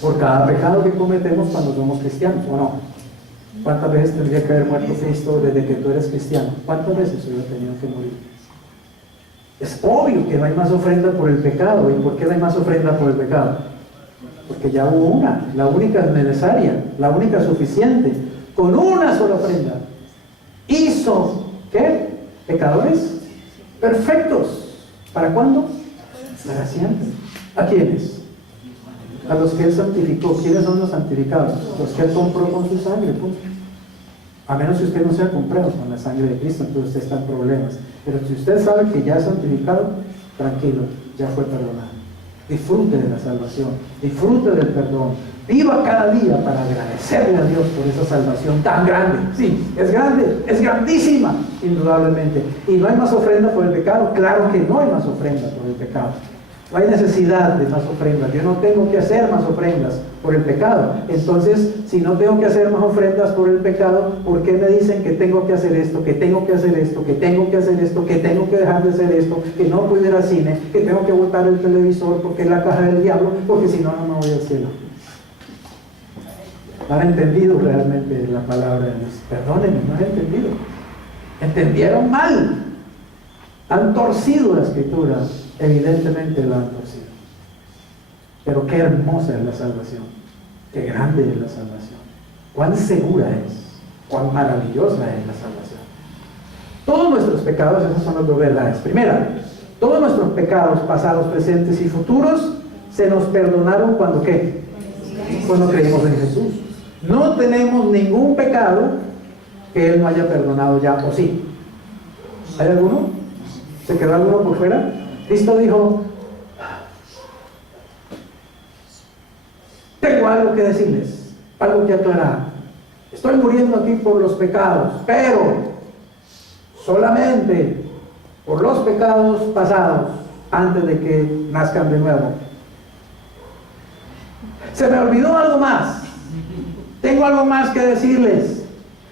por cada pecado que cometemos cuando somos cristianos, ¿o no? ¿Cuántas veces tendría que haber muerto Cristo desde que tú eres cristiano? ¿Cuántas veces hubiera tenido que morir? Es obvio que no hay más ofrenda por el pecado. ¿Y por qué no hay más ofrenda por el pecado? Porque ya hubo una, la única necesaria, la única suficiente. Con una sola ofrenda hizo, ¿qué? Pecadores perfectos. ¿Para cuándo? Para siempre. ¿A quiénes? A los que Él santificó. ¿Quiénes son los santificados? Los que Él compró con su sangre, punto. A menos que usted no sea comprado con la sangre de Cristo, entonces usted está en problemas. Pero si usted sabe que ya es santificado, tranquilo, ya fue perdonado. Disfrute de la salvación, disfrute del perdón. Viva cada día para agradecerle a Dios por esa salvación tan grande. Sí, es grande, es grandísima, indudablemente. ¿Y no hay más ofrenda por el pecado? Claro que no hay más ofrenda por el pecado. No hay necesidad de más ofrendas. Yo no tengo que hacer más ofrendas por el pecado. Entonces, si no tengo que hacer más ofrendas por el pecado, ¿por qué me dicen que tengo que hacer esto, que tengo que hacer esto, que tengo que hacer esto, que tengo que dejar de hacer esto, que no puedo ir al cine, que tengo que botar el televisor porque es la caja del diablo, porque si no, no me voy al cielo? ¿No han entendido realmente la palabra de Dios? Perdónenme, no han entendido. Entendieron mal. Han torcido la escritura. Evidentemente la han torcido. Pero qué hermosa es la salvación. Qué grande es la salvación. Cuán segura es. Cuán maravillosa es la salvación. Todos nuestros pecados, esas son las dos verdades. Primera, todos nuestros pecados pasados, presentes y futuros se nos perdonaron cuando ¿qué? Cuando creímos en Jesús. No tenemos ningún pecado que Él no haya perdonado ya, ¿o sí? ¿Hay alguno? ¿Se quedó alguno por fuera? Cristo dijo: tengo algo que decirles, algo que aclarar. Estoy muriendo aquí por los pecados, pero solamente por los pecados pasados, antes de que nazcan de nuevo. Se me olvidó algo más. Tengo algo más que decirles.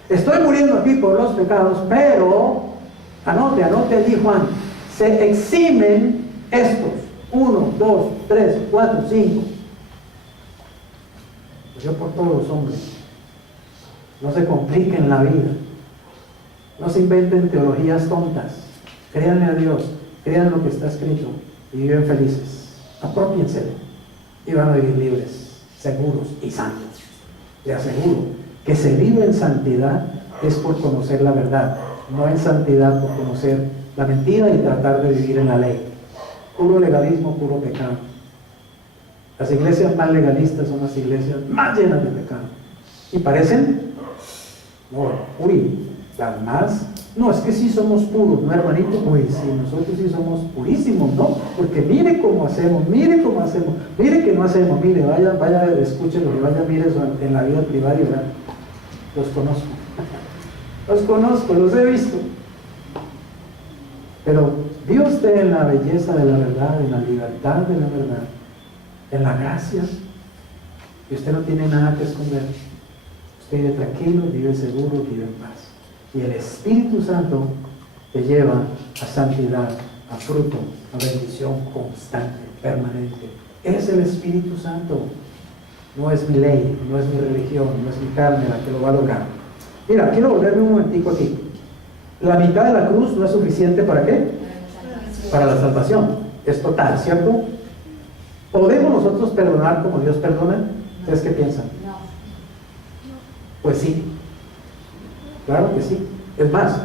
Estoy muriendo aquí por los pecados, pero, anote allí, Juan, se eximen estos, 1, 2, 3, 4, 5. Yo por todos los hombres. No se compliquen la vida. No se inventen teologías tontas. Créanle a Dios, crean lo que está escrito y viven felices. Apropiénselo y van a vivir libres, seguros y santos. Le aseguro que se vive en santidad es por conocer la verdad, no en santidad por conocer la mentira y tratar de vivir en la ley. Puro legalismo, puro pecado. Las iglesias más legalistas son las iglesias más llenas de pecado. ¿Y parecen? No, las más. No, es que sí somos puros, ¿no, hermanito? Uy, sí, nosotros sí somos purísimos, ¿no? Porque mire cómo hacemos, mire que no hacemos, mire, vaya, escúchenlo, vaya, mire eso en la vida privada, ¿verdad? Los conozco, los he visto. Pero vive usted en la belleza de la verdad, en la libertad de la verdad, en la gracia, y usted no tiene nada que esconder. Usted vive tranquilo, vive seguro, vive en paz. Y el Espíritu Santo te lleva a santidad, a fruto, a bendición constante, permanente. Es el Espíritu Santo. No es mi ley, no es mi religión, no es mi carne la que lo va a lograr. Mira, quiero volverme un momentico aquí. La mitad de la cruz no es suficiente ¿para qué? Para la salvación. Es total, ¿cierto? ¿Podemos nosotros perdonar como Dios perdona? ¿Ustedes qué piensan? No. Pues sí. Claro que sí. Es más,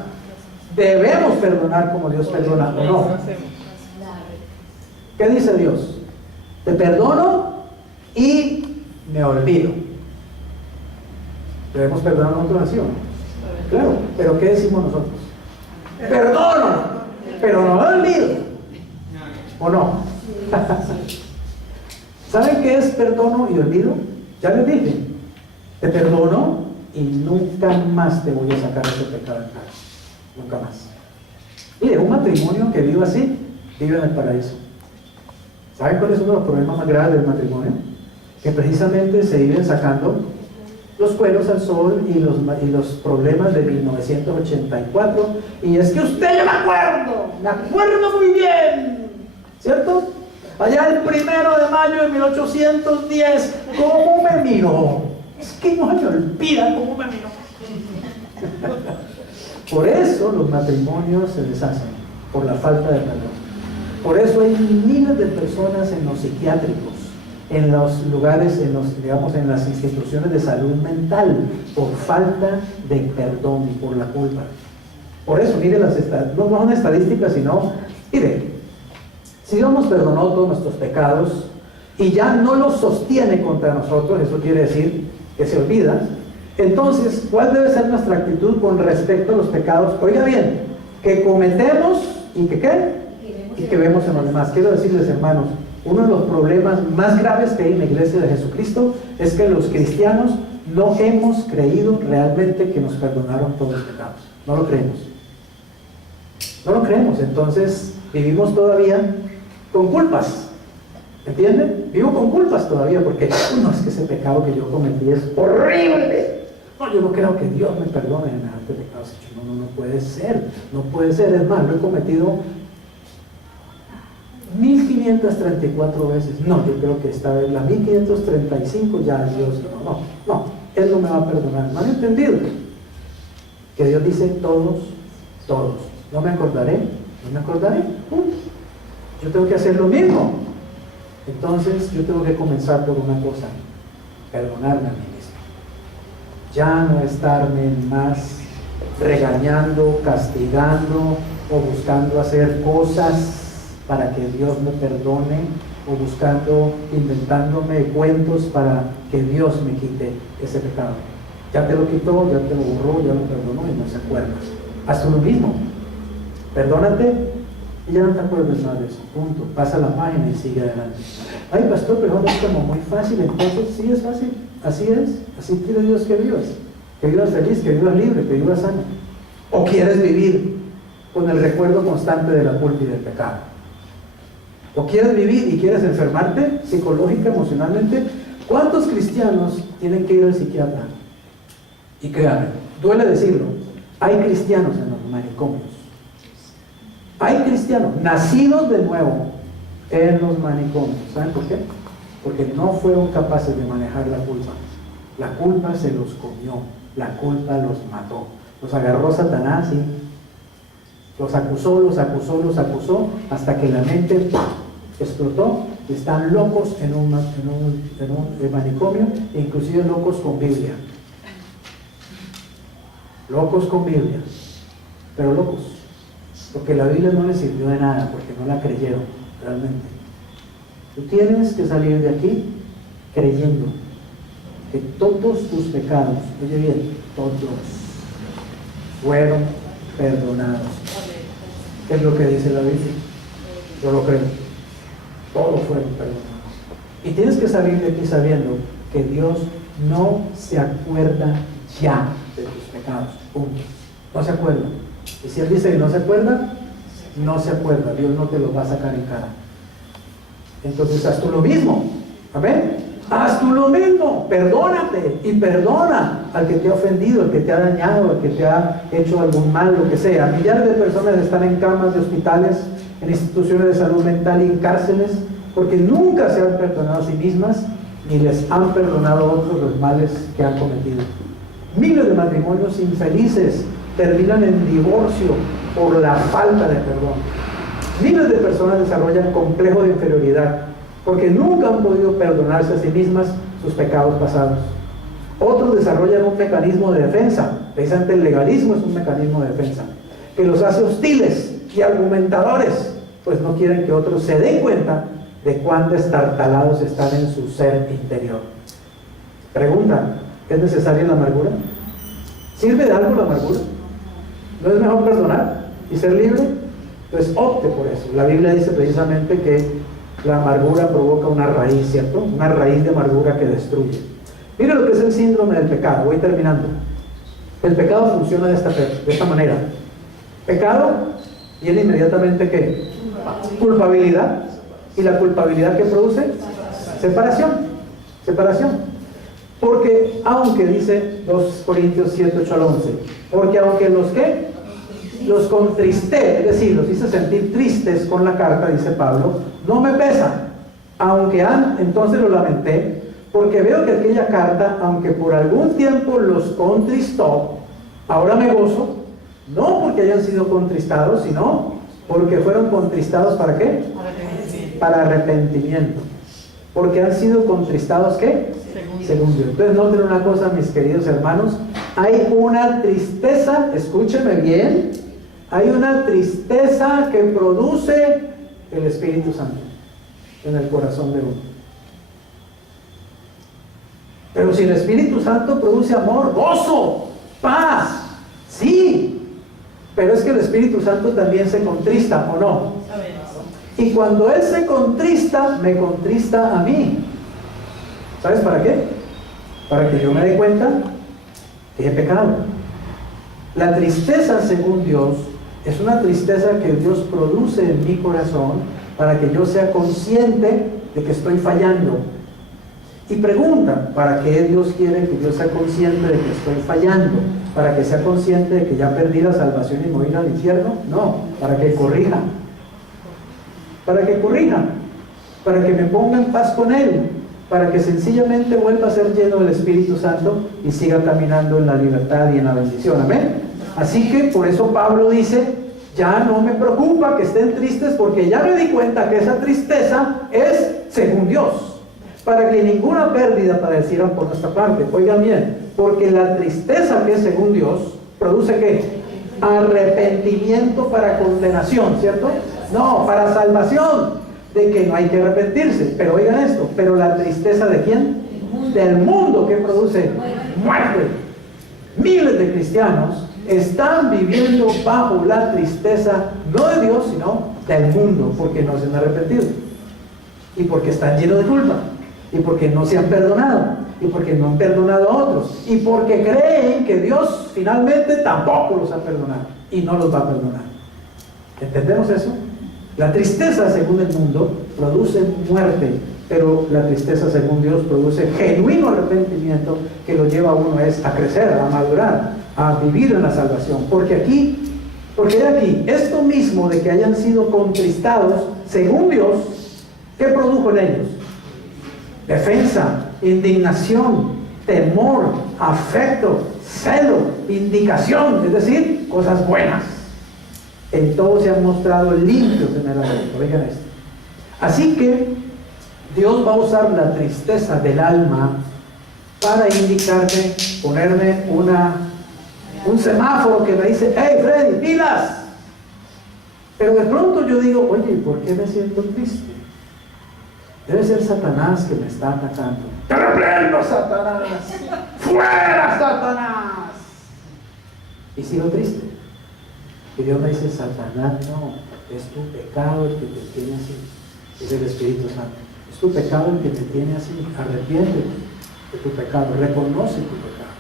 debemos perdonar como Dios perdona, ¿o no? ¿Qué dice Dios? Te perdono y me olvido. Debemos perdonar a otros, ¿sí o no? Claro, pero ¿qué decimos nosotros? Perdono, pero no me olvido. ¿O no? ¿Saben qué es perdono y olvido? Ya les dije, te perdono y nunca más te voy a sacar ese pecado en cara. Nunca más. Mire, un matrimonio que vive así, vive en el paraíso. ¿Saben cuál es uno de los problemas más graves del matrimonio? Que precisamente se viven sacando los cueros al sol y los problemas de 1984. Y es que usted, yo me acuerdo muy bien, ¿cierto? Allá el 1 de mayo de 1810, ¿cómo me miró? Es que no se me olvida cómo me miró. Por eso los matrimonios se deshacen, por la falta de perdón. Por eso hay miles de personas en los psiquiátricos, en los lugares, en las instituciones de salud mental, por falta de perdón y por la culpa. Por eso, mire, no son estadísticas, sino, mire, si Dios nos perdonó todos nuestros pecados y ya no los sostiene contra nosotros, eso quiere decir que se olvida. Entonces, ¿cuál debe ser nuestra actitud con respecto a los pecados? Oiga bien, que cometemos y que ¿qué? Y que vemos en los demás. Quiero decirles, hermanos, uno de los problemas más graves que hay en la iglesia de Jesucristo es que los cristianos no hemos creído realmente que nos perdonaron todos los pecados. No lo creemos. No lo creemos. Entonces vivimos todavía con culpas. ¿Entienden? Vivo con culpas todavía porque no, es que ese pecado que yo cometí es horrible. No, yo no creo que Dios me perdone en este pecado. No puede ser. No puede ser. Es más, lo he cometido 1534 veces. No, yo creo que esta vez la 1535 ya Dios, no, Él no me va a perdonar. ¿No han entendido? Que Dios dice todos. No me acordaré. Yo tengo que hacer lo mismo. Entonces yo tengo que comenzar por una cosa: perdonarme a mí mismo. Ya no estarme más regañando, castigando o buscando hacer cosas para que Dios me perdone, o inventándome cuentos para que Dios me quite ese pecado. Ya te lo quitó, ya te lo borró, ya lo perdonó y no se acuerda. Haz tú lo mismo. Perdónate y ya no te acuerdas más de eso. Punto. Pasa la página y sigue adelante. Ay, pastor, pero es como muy fácil. Entonces, sí es fácil. Así es. Así quiere Dios que vivas. Que vivas feliz, que vivas libre, que vivas sano. ¿O quieres vivir con el recuerdo constante de la culpa y del pecado? ¿O quieres vivir y quieres enfermarte psicológica, emocionalmente? ¿Cuántos cristianos tienen que ir al psiquiatra? Y créanme, duele decirlo, hay cristianos en los manicomios. Hay cristianos nacidos de nuevo en los manicomios. ¿Saben por qué? Porque no fueron capaces de manejar la culpa. La culpa se los comió, la culpa los mató. Los agarró Satanás Los acusó, los acusó, los acusó, hasta que la mente ¡pam!, explotó y están locos en un manicomio, e inclusive locos con Biblia. Locos con Biblia, pero locos, porque la Biblia no les sirvió de nada, porque no la creyeron realmente. Tú tienes que salir de aquí creyendo que todos tus pecados, oye bien, todos, fueron perdonados. ¿Qué es lo que dice la Biblia? Yo lo creo. Todos fueron perdonados. Y tienes que salir de aquí sabiendo que Dios no se acuerda ya de tus pecados. Punto. No se acuerda. Y si Él dice que no se acuerda, no se acuerda. Dios no te lo va a sacar en cara. Entonces haz tú lo mismo. Amén. Haz tú lo mismo. Perdónate y perdona al que te ha ofendido, al que te ha dañado, al que te ha hecho algún mal, lo que sea. Millares de personas están en camas de hospitales, en instituciones de salud mental y en cárceles, porque nunca se han perdonado a sí mismas, ni les han perdonado a otros los males que han cometido. Miles de matrimonios infelices terminan en divorcio por la falta de perdón. Miles de personas desarrollan complejo de inferioridad porque nunca han podido perdonarse a sí mismas sus pecados pasados. Otros desarrollan un mecanismo de defensa. Precisamente el legalismo es un mecanismo de defensa que los hace hostiles y argumentadores, pues no quieren que otros se den cuenta de cuán destartalados están en su ser interior. Pregunta: ¿es necesaria la amargura? ¿Sirve de algo la amargura? ¿No es mejor perdonar y ser libre? Pues opte por eso. La Biblia dice precisamente que la amargura provoca una raíz, ¿cierto? Una raíz de amargura que destruye. Mire lo que es el síndrome del pecado. Voy terminando. El pecado funciona de esta manera. Pecado, viene inmediatamente ¿qué? Culpabilidad. ¿Y la culpabilidad que produce? Separación. Separación. Porque aunque dice 2 Corintios 7, 8 al 11, porque aunque los que los contristé, es decir, los hice sentir tristes con la carta, dice Pablo, no me pesan, aunque entonces lo lamenté, porque veo que aquella carta, aunque por algún tiempo los contristó, ahora me gozo, no porque hayan sido contristados, sino porque fueron contristados ¿para qué? Para arrepentimiento. Porque han sido contristados ¿qué? Según Dios. Entonces noten una cosa, mis queridos hermanos, hay una tristeza, escúcheme bien, hay una tristeza que produce el Espíritu Santo en el corazón de uno. Pero si el Espíritu Santo produce amor, gozo, paz, sí, pero es que el Espíritu Santo también se contrista, ¿o no? Y cuando Él se contrista, me contrista a mí. ¿Sabes para qué? Para que yo me dé cuenta que he pecado. La tristeza, según Dios, es una tristeza que Dios produce en mi corazón para que yo sea consciente de que estoy fallando. Y pregunta, ¿para qué Dios quiere que yo sea consciente de que estoy fallando? ¿Para que sea consciente de que ya perdí la salvación y me voy a ir al infierno? No, para que corrija. Para que corrija, para que me ponga en paz con Él, para que sencillamente vuelva a ser lleno del Espíritu Santo y siga caminando en la libertad y en la bendición. Amén. Así que por eso Pablo dice: ya no me preocupa que estén tristes, porque ya me di cuenta que esa tristeza es según Dios, para que ninguna pérdida padecieran por nuestra parte. Oigan bien, porque la tristeza que es según Dios produce ¿qué? Arrepentimiento para condenación, ¿cierto? No, para salvación, de que no hay que arrepentirse. Pero oigan esto, pero la tristeza ¿de quién? Del mundo, que produce muerte. Miles de cristianos están viviendo bajo la tristeza, no de Dios, sino del mundo, porque no se han arrepentido, y porque están llenos de culpa, y porque no se han perdonado, y porque no han perdonado a otros, y porque creen que Dios finalmente tampoco los ha perdonado, y no los va a perdonar. ¿Entendemos eso? La tristeza según el mundo produce muerte, pero la tristeza según Dios produce genuino arrepentimiento que lo lleva a uno a crecer, a madurar, a vivir en la salvación. Porque aquí, esto mismo de que hayan sido contristados según Dios, ¿qué produjo en ellos? Defensa, indignación, temor, afecto, celo, indicación, es decir, cosas buenas. En todo se han mostrado limpios en el amor. Oigan esto. Así que Dios va a usar la tristeza del alma para indicarme, ponerme un semáforo que me dice: hey Freddy, pilas. Pero de pronto yo digo: oye, ¿por qué me siento triste? Debe ser Satanás que me está atacando. ¡Te reprendo, Satanás! ¡Fuera, Satanás! Y sigo triste. Y Dios me dice: Satanás, no, es tu pecado el que te tiene así. Es el Espíritu Santo. Es tu pecado el que te tiene así. Arrepiéntete de tu pecado, reconoce tu pecado.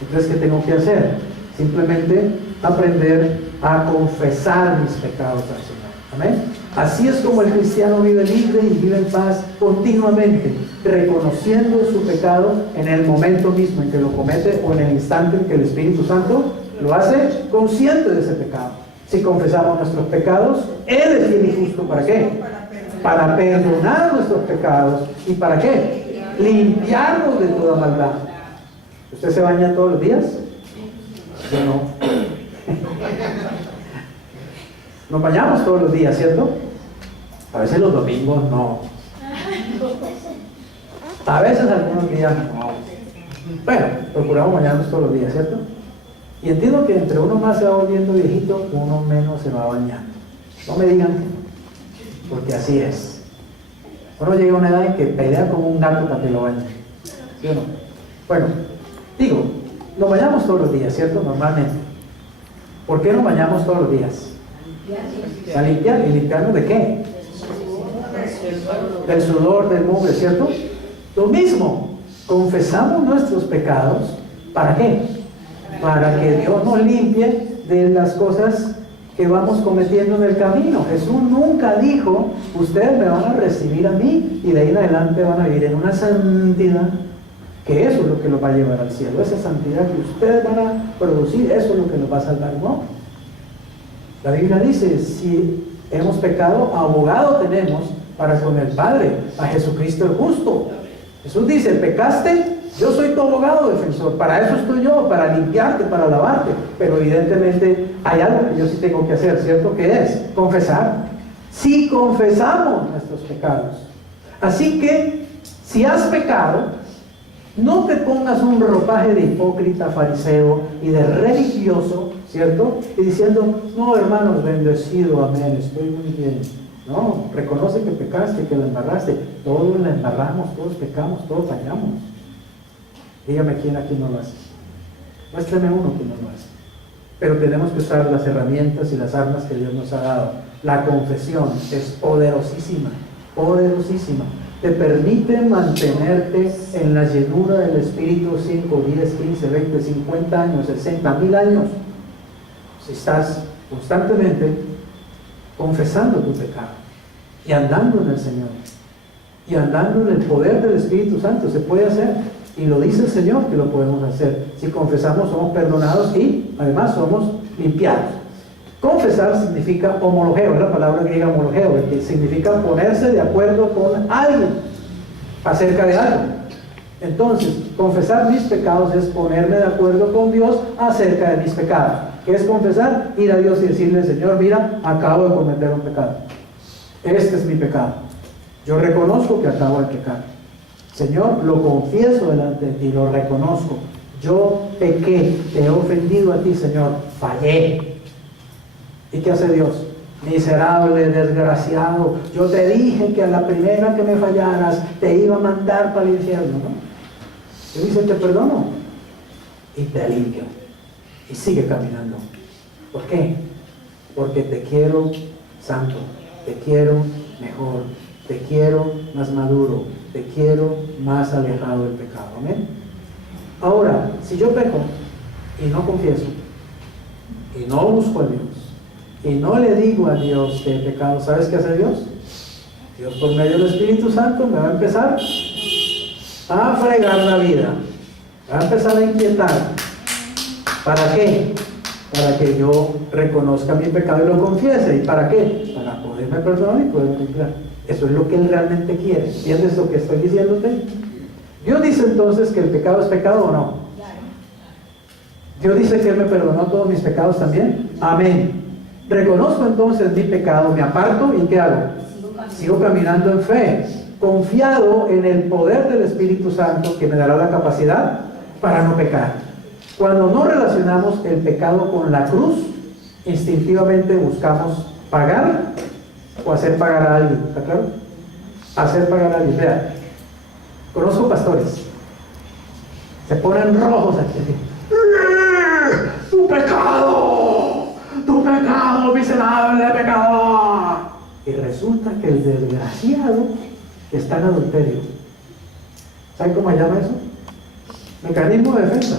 Entonces, ¿qué tengo que hacer? Simplemente aprender a confesar mis pecados al Señor. Amén. Así es como el cristiano vive libre y vive en paz continuamente, reconociendo su pecado en el momento mismo en que lo comete o en el instante en que el Espíritu Santo lo hace consciente de ese pecado. Si confesamos nuestros pecados, Él es fiel y justo. ¿Para qué? Para perdonar nuestros pecados. ¿Y para qué? Limpiarnos de toda maldad. ¿Usted se baña todos los días? Yo no. Nos bañamos todos los días, ¿cierto? A veces los domingos no. A veces algunos días no. Bueno, procuramos bañarnos todos los días, ¿cierto? Y entiendo que entre uno más se va volviendo viejito, uno menos se va bañando. No me digan que no, porque así es. Uno llega a una edad en que pelea como un gato para que lo bañe. ¿Sí o no? Bueno, digo, nos bañamos todos los días, ¿cierto? Normalmente. ¿Por qué nos bañamos todos los días? A limpiar. ¿Y limpiarnos de qué? Del sudor, del mugre, ¿cierto? Lo mismo, confesamos nuestros pecados. ¿Para qué? Para que Dios nos limpie de las cosas que vamos cometiendo en el camino. Jesús nunca dijo: ustedes me van a recibir a mí y de ahí en adelante van a vivir en una santidad, que eso es lo que los va a llevar al cielo. Esa santidad que ustedes van a producir, eso es lo que los va a salvar. No. La Biblia dice: si hemos pecado, abogado tenemos para con el Padre, a Jesucristo el justo. Jesús dice: pecaste, yo soy tu abogado defensor. Para eso estoy yo, para limpiarte, para lavarte. Pero evidentemente hay algo que yo sí tengo que hacer, ¿cierto? ¿Qué es? Confesar. Si confesamos nuestros pecados. Así que, si has pecado, no te pongas un ropaje de hipócrita, fariseo y de religioso, ¿cierto? Y diciendo: no, hermanos, bendecido, amén, estoy muy bien. No, reconoce que pecaste, que la embarraste. Todos la embarramos, todos pecamos, todos fallamos. Dígame quién aquí no lo hace. Muéstrame uno que no lo hace. Pero tenemos que usar las herramientas y las armas que Dios nos ha dado. La confesión es poderosísima, poderosísima. Te permite mantenerte en la llenura del Espíritu 5, 10, 15, 20, 50 años, 60,000 años. Si estás constantemente confesando tu pecado y andando en el Señor y andando en el poder del Espíritu Santo, se puede hacer. Y lo dice el Señor que lo podemos hacer. Si confesamos, somos perdonados y además somos limpiados. Confesar significa homologeo, es la palabra griega homologeo, que significa ponerse de acuerdo con alguien acerca de algo. Entonces, confesar mis pecados es ponerme de acuerdo con Dios acerca de mis pecados. ¿Qué es confesar? Ir a Dios y decirle: Señor, mira, acabo de cometer un pecado. Este es mi pecado. Yo reconozco que acabo de pecar. Señor, lo confieso delante de ti, lo reconozco. Yo pequé, te he ofendido a ti, Señor, fallé. ¿Y qué hace Dios? Miserable, desgraciado, yo te dije que a la primera que me fallaras te iba a mandar para el infierno, ¿no? Él dice: te perdono y te limpio y sigue caminando. ¿Por qué? Porque te quiero santo, te quiero mejor, te quiero más maduro, te quiero más alejado del pecado. ¿Amén? Ahora, si yo peco y no confieso y no busco a Dios y no le digo a Dios que he pecado, ¿sabes qué hace Dios? Dios, por medio del Espíritu Santo, me va a empezar a fregar la vida, va a empezar a inquietar. ¿Para qué? Para que yo reconozca mi pecado y lo confiese. ¿Y para qué? Para poderme perdonar y poderme limpiar. Eso es lo que Él realmente quiere. ¿Entiendes lo que estoy diciéndote? Dios dice entonces que el pecado es pecado, ¿o no? Dios dice que Él me perdonó todos mis pecados también. Amén. Reconozco entonces mi pecado, me aparto y ¿qué hago? Sigo caminando en fe, confiado en el poder del Espíritu Santo que me dará la capacidad para no pecar. Cuando no relacionamos el pecado con la cruz, instintivamente buscamos pagar o hacer pagar a alguien. ¿Está claro? Hacer pagar a alguien. Vean, conozco pastores, se ponen rojos aquí. ¡Tu pecado, miserable pecador! Y resulta que el desgraciado está en adulterio. ¿Saben cómo se llama eso? Mecanismo de defensa.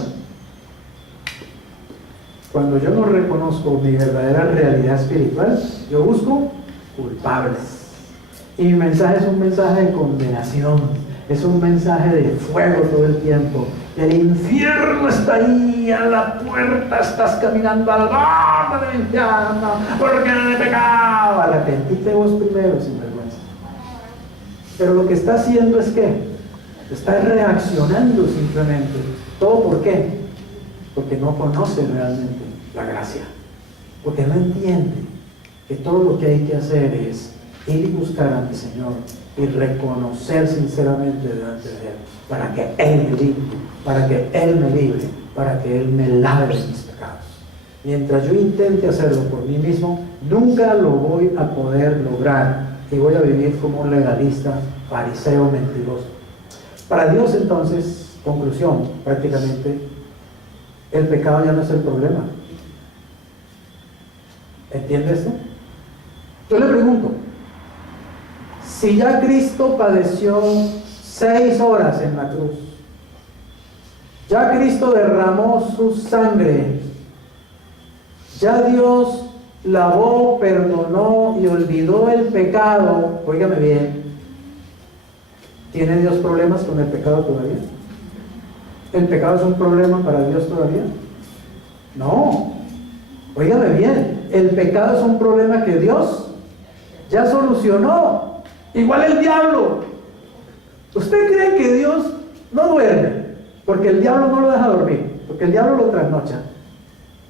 Cuando yo no reconozco mi verdadera realidad espiritual, yo busco culpables. Y mi mensaje es un mensaje de condenación, es un mensaje de fuego todo el tiempo. El infierno está ahí, a la puerta estás caminando al borde del infierno, porque no he pecado. Arrepentite vos primero, sin vergüenza. Pero lo que está haciendo es que está reaccionando simplemente. ¿Todo por qué? Porque no conoce realmente la gracia, porque no entiende que todo lo que hay que hacer es ir y buscar ante el Señor y reconocer sinceramente delante de Él, para que Él me limpie, para que Él me libre, para que Él me lave de mis pecados. Mientras yo intente hacerlo por mí mismo, nunca lo voy a poder lograr y voy a vivir como un legalista, fariseo, mentiroso. Para Dios entonces, conclusión, prácticamente, el pecado ya no es el problema. ¿Entiende esto? Yo le pregunto, si ya Cristo padeció 6 horas en la cruz, ya Cristo derramó su sangre, ya Dios lavó, perdonó y olvidó el pecado, óigame bien, ¿tiene Dios problemas con el pecado todavía? ¿El pecado es un problema para Dios todavía? No. Óigame bien, el pecado es un problema que Dios ya solucionó. Igual el diablo. ¿Usted cree que Dios no duerme? Porque el diablo no lo deja dormir, porque el diablo lo trasnocha.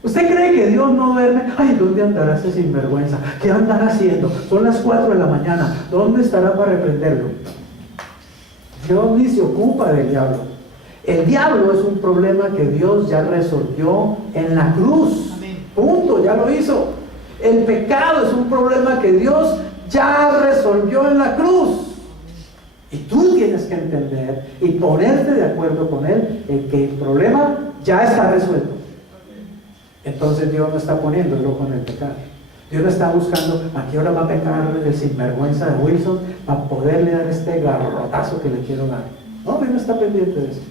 ¿Usted cree que Dios no duerme? Ay, ¿dónde andará ese sinvergüenza? ¿Qué andará haciendo? Son las 4 de la mañana. ¿Dónde estará para reprenderlo? Dios ni se ocupa del diablo. El diablo es un problema que Dios ya resolvió en la cruz. Punto, ya lo hizo. El pecado es un problema que Dios ya resolvió en la cruz. Y tú tienes que entender y ponerte de acuerdo con Él en que el problema ya está resuelto. Entonces Dios no está poniendo el ojo en el pecado. Dios no está buscando a qué hora va a pecar el sinvergüenza de Wilson para poderle dar este garrotazo que le quiero dar. No, Dios no está pendiente de eso.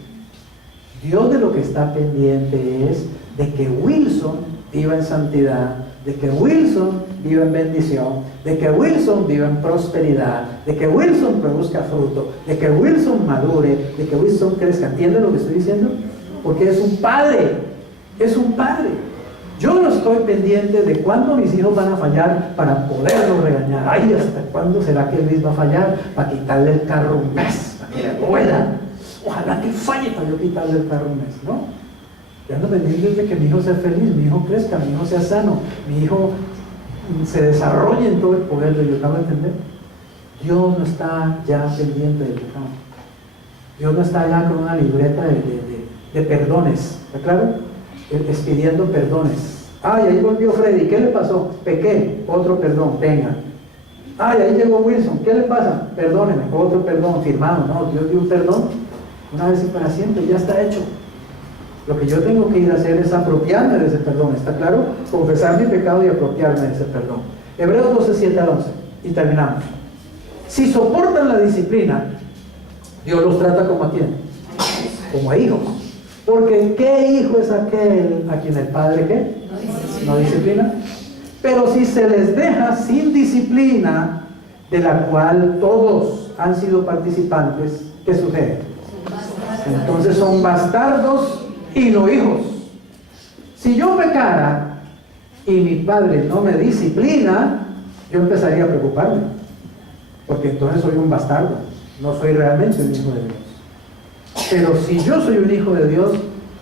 Dios de lo que está pendiente es de que Wilson viva en santidad, de que Wilson viva en bendición, de que Wilson viva en prosperidad, de que Wilson produzca fruto, de que Wilson madure, de que Wilson crezca. ¿Entiende lo que estoy diciendo? Porque es un padre, es un padre. Yo no estoy pendiente de cuándo mis hijos van a fallar para poderlos regañar. Ay, ¿hasta cuándo será que Luis va a fallar para quitarle el carro un mes? Para que le duela. Ojalá que falle para yo quitarle el carro un mes, ¿no? Yo ando pendiente de que mi hijo sea feliz, mi hijo crezca, mi hijo sea sano, mi hijo se desarrolle en todo el poder de Dios. ¿No me entender? Dios no está ya pendiente del pecado. Dios no está ya con una libreta de perdones. ¿Está claro? Expidiendo perdones. Ay, ahí volvió Freddy, ¿qué le pasó? Pequé, otro perdón, tenga. Ay, ahí llegó Wilson, ¿qué le pasa? Perdóneme, otro perdón, firmado. No, Dios dio un perdón una vez y para siempre, ya está hecho. Lo que yo tengo que ir a hacer es apropiarme de ese perdón, ¿está claro? Confesar mi pecado y apropiarme de ese perdón. Hebreos 12, 7 al 11, y terminamos. Si soportan la disciplina, Dios los trata como a quién, como a hijos. Porque ¿qué hijo es aquel a quien el padre qué? No disciplina. Pero si se les deja sin disciplina, de la cual todos han sido participantes, ¿qué sucede? Entonces son bastardos y no hijos. Si yo pecara y mi padre no me disciplina, yo empezaría a preocuparme, porque entonces soy un bastardo, no soy realmente un hijo de Dios. Pero si yo soy un hijo de Dios,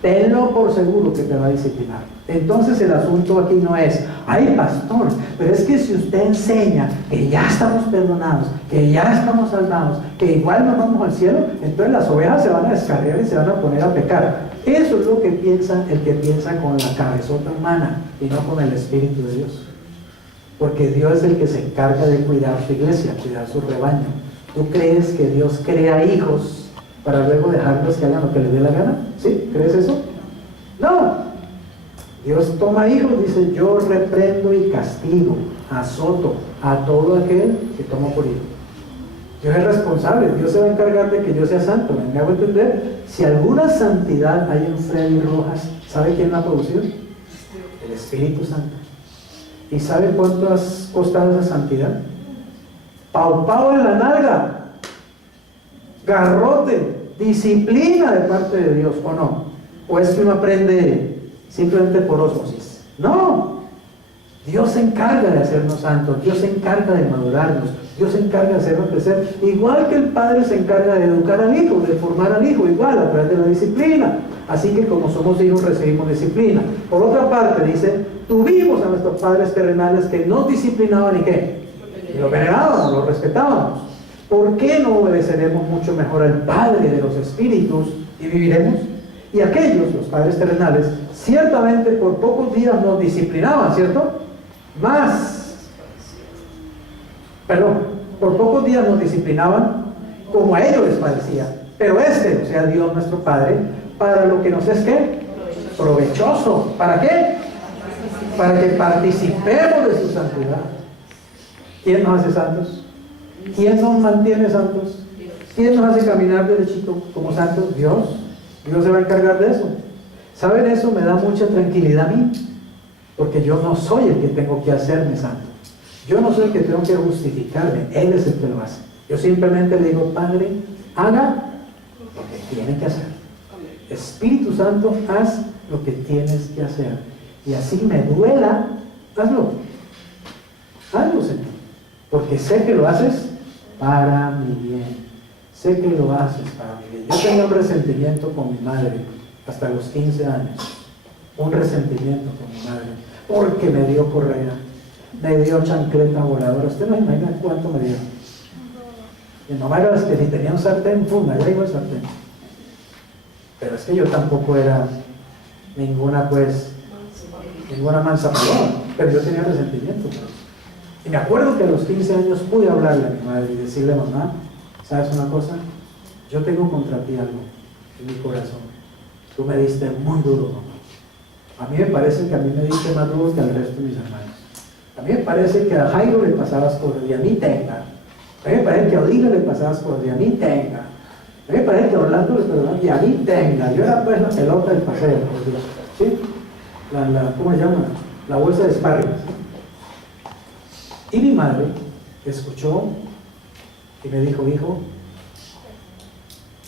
tenlo por seguro que te va a disciplinar. Entonces el asunto aquí no es, ay pastor, pero es que si usted enseña que ya estamos perdonados, que ya estamos salvados, que igual nos vamos al cielo, entonces las ovejas se van a descarriar y se van a poner a pecar. Eso es lo que piensa el que piensa con la cabezota humana y no con el Espíritu de Dios. Porque Dios es el que se encarga de cuidar su iglesia, cuidar su rebaño. ¿Tú crees que Dios crea hijos para luego dejarlos que hagan lo que les dé la gana? ¿Sí? ¿Crees eso? No. Dios toma hijos, dice, yo reprendo y castigo, azoto a todo aquel que toma por hijo. Dios es responsable, Dios se va a encargar de que yo sea santo. ¿Me hago entender? Si alguna santidad hay en Freddy Rojas, ¿sabe quién la ha producido? El Espíritu Santo. ¿Y sabe cuánto ha costado esa santidad? Pau pau en la nalga, garrote, disciplina de parte de Dios, ¿o no? ¿O es que uno aprende simplemente por ósmosis? No, Dios se encarga de hacernos santos, Dios se encarga de madurarnos, Dios se encarga de hacernos crecer, igual que el Padre se encarga de educar al Hijo, de formar al Hijo, igual a través de la disciplina. Así que como somos hijos recibimos disciplina. Por otra parte dice, tuvimos a nuestros padres terrenales que nos disciplinaban y ¿qué? Y lo venerábamos, lo respetábamos. ¿Por qué no obedeceremos mucho mejor al Padre de los Espíritus y viviremos? Y aquellos, los padres terrenales, ciertamente por pocos días nos disciplinaban, ¿cierto? Por pocos días nos disciplinaban como a ellos les parecía. Pero o sea, Dios nuestro Padre, para lo que nos es ¿qué? Provechoso. ¿Para qué? Para que participemos de su santidad. ¿Quién nos hace santos? ¿Quién nos mantiene santos? ¿Quién nos hace caminar derechito como santos? Dios. Dios se va a encargar de eso. ¿Saben? Eso me da mucha tranquilidad a mí, porque yo no soy el que tengo que hacerme santo. Yo no soy el que tengo que justificarme. Él es el que lo hace. Yo simplemente le digo, Padre, haga lo que tiene que hacer. Espíritu Santo, haz lo que tienes que hacer. Y así me duela, hazlo. Hazlo, Señor. Porque sé que lo haces para mi bien. Sé que lo haces para mi bien. Yo tengo un resentimiento con mi madre hasta los 15 años. Un resentimiento con mi madre. Porque me dio correa. Me dio chancleta voladora. Usted no imagina cuánto me dio. Mi mamá era las que si tenía un sartén, ¡pum!, allá iba el sartén. Pero es que yo tampoco era ninguna mansa paloma, pero yo tenía resentimiento. Y me acuerdo que a los 15 años pude hablarle a mi madre y decirle, mamá, ¿sabes una cosa? Yo tengo contra ti algo en mi corazón. Tú me diste muy duro, mamá. A mí me parece que a mí me diste más duro que al resto de mis hermanos. A mí me parece que a Jairo le pasabas por y a mí tenga. A mí me parece que a Odila le pasabas por y a mí tenga. A mí me parece que a Orlando le pasabas y a mí tenga. Yo era pues la pelota del paseo, por Dios. ¿Sí? ¿Cómo se llama? La bolsa de sparring. Y mi madre escuchó y me dijo, hijo,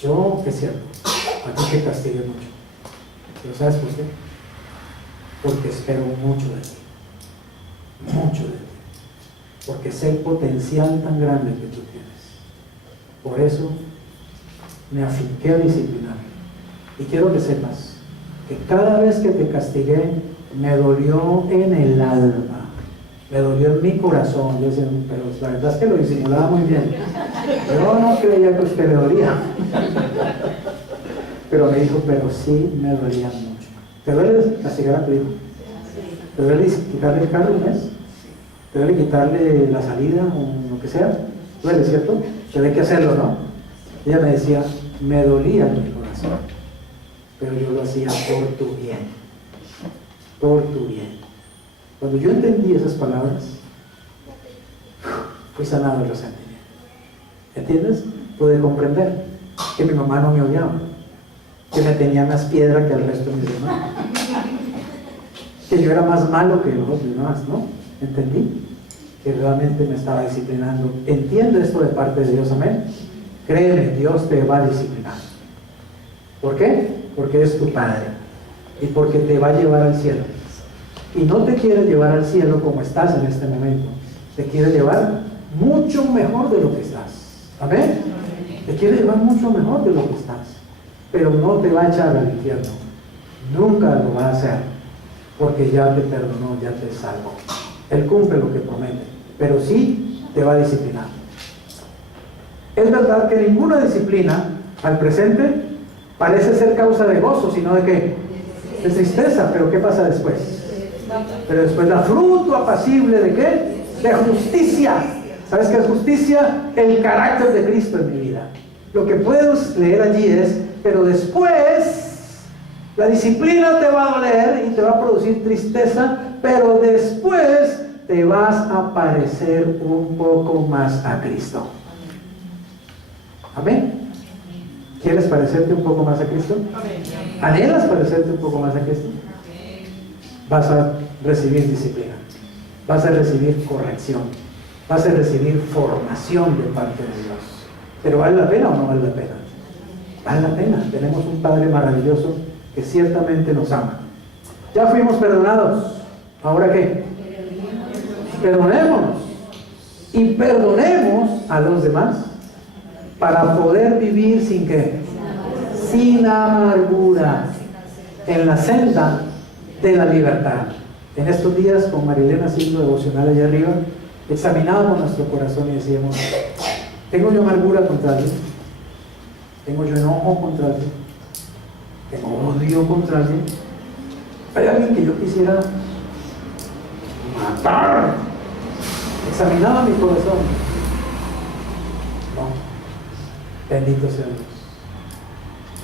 yo, es cierto, a ti te castigué mucho. ¿Pero sabes por qué? Porque espero mucho de ti. Mucho de ti. Porque sé el potencial tan grande que tú tienes. Por eso me afinqué a disciplinar. Y quiero que sepas que cada vez que te castigué, me dolió en el alma. Me dolió en mi corazón. Yo decía, pero la verdad es que lo disimulaba muy bien. Yo no creía que usted le dolía. Pero me dijo, pero sí me dolía mucho. ¿Te duele castigar a tu hijo? ¿Te duele quitarle el carro un mes? ¿Te duele quitarle la salida o lo que sea? Duele, ¿cierto? Pero hay que hacerlo, ¿no? Ella me decía, me dolía en mi corazón, pero yo lo hacía por tu bien. Por tu bien. Cuando yo entendí esas palabras, fui sanado del resentimiento. ¿Entiendes? Pude comprender que mi mamá no me odiaba, que me tenía más piedra que el resto de mis hermanos, que yo era más malo que los demás, ¿no? Entendí que realmente me estaba disciplinando. Entiende esto de parte de Dios, amén. Créeme, Dios te va a disciplinar. ¿Por qué? Porque es tu Padre y porque te va a llevar al cielo. Y no te quiere llevar al cielo como estás en este momento. Te quiere llevar mucho mejor de lo que estás. ¿Amén? Te quiere llevar mucho mejor de lo que estás. Pero no te va a echar al infierno. Nunca lo va a hacer, porque ya te perdonó, ya te salvó. Él cumple lo que promete, pero sí te va a disciplinar. Es verdad que ninguna disciplina al presente parece ser causa de gozo, sino de ¿qué? De tristeza. Pero ¿qué pasa después? Pero después da fruto apacible ¿de qué? De justicia. ¿Sabes qué es justicia? El carácter de Cristo en mi vida. Lo que puedes leer allí es, pero después la disciplina te va a doler y te va a producir tristeza, pero después te vas a parecer un poco más a Cristo. Amén. ¿Quieres parecerte un poco más a Cristo? ¿Anhelas parecerte un poco más a Cristo? Vas a recibir disciplina, vas a recibir corrección, vas a recibir formación de parte de Dios. ¿Pero vale la pena o no vale la pena? Vale la pena. Tenemos un Padre maravilloso que ciertamente nos ama. Ya fuimos perdonados. ¿Ahora qué? Perdonémonos. Y perdonemos a los demás para poder vivir sin ¿qué? Sin amargura, en la senda de la libertad. En estos días, con Marilena haciendo devocional allá arriba, examinábamos nuestro corazón y decíamos: ¿tengo yo amargura contra alguien? ¿Tengo yo enojo contra alguien? ¿Tengo odio contra alguien? ¿Hay alguien que yo quisiera matar? Examinaba mi corazón. No. Bendito sea Dios.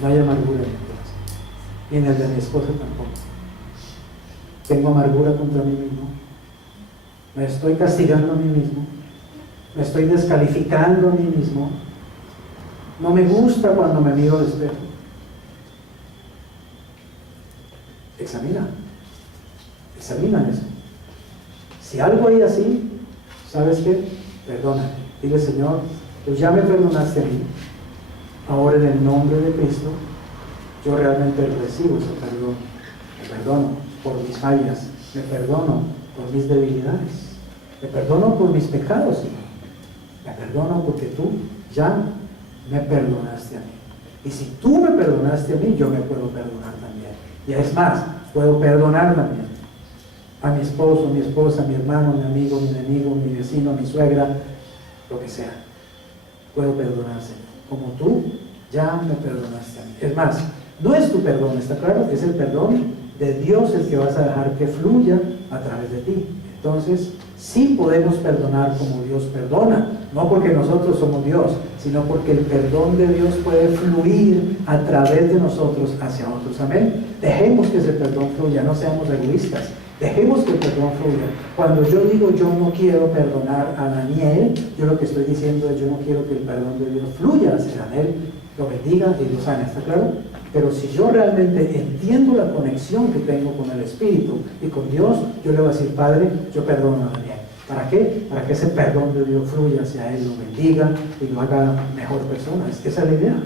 No hay amargura en mi corazón. Y en el de mi esposa tampoco. Tengo amargura contra mí mismo. Me estoy castigando a mí mismo. Me estoy descalificando a mí mismo. No me gusta cuando me miro al espejo. Examina eso. Si algo hay así, ¿sabes qué? Perdónate. Dile: Señor, tú ya me perdonaste a mí. Ahora, en el nombre de Cristo, yo realmente recibo ese perdón. Me perdono por mis fallas. Me perdono por mis debilidades. Me perdono por mis pecados, Señor. Me perdono porque tú ya me perdonaste a mí. Y si tú me perdonaste a mí, yo me puedo perdonar también. Y es más, puedo perdonar también a mi esposo, mi esposa, mi hermano, mi amigo, mi enemigo, mi vecino, mi suegra, lo que sea. Puedo perdonarse. Como tú ya me perdonaste a mí. Es más, no es tu perdón, ¿está claro? Es el perdón de Dios el que vas a dejar que fluya a través de ti. Entonces, sí podemos perdonar como Dios perdona, no porque nosotros somos Dios, sino porque el perdón de Dios puede fluir a través de nosotros hacia otros. Amén. Dejemos que ese perdón fluya, no seamos egoístas. Dejemos que el perdón fluya. Cuando yo digo yo no quiero perdonar a Daniel, yo lo que estoy diciendo es: yo no quiero que el perdón de Dios fluya hacia Daniel, lo bendiga y lo sane. ¿Está claro? Pero si yo realmente entiendo la conexión que tengo con el Espíritu y con Dios, yo le voy a decir: Padre, yo perdono a Daniel. ¿Para qué? Para que ese perdón de Dios fluya hacia él, lo bendiga y lo haga mejor persona. Esa es la idea.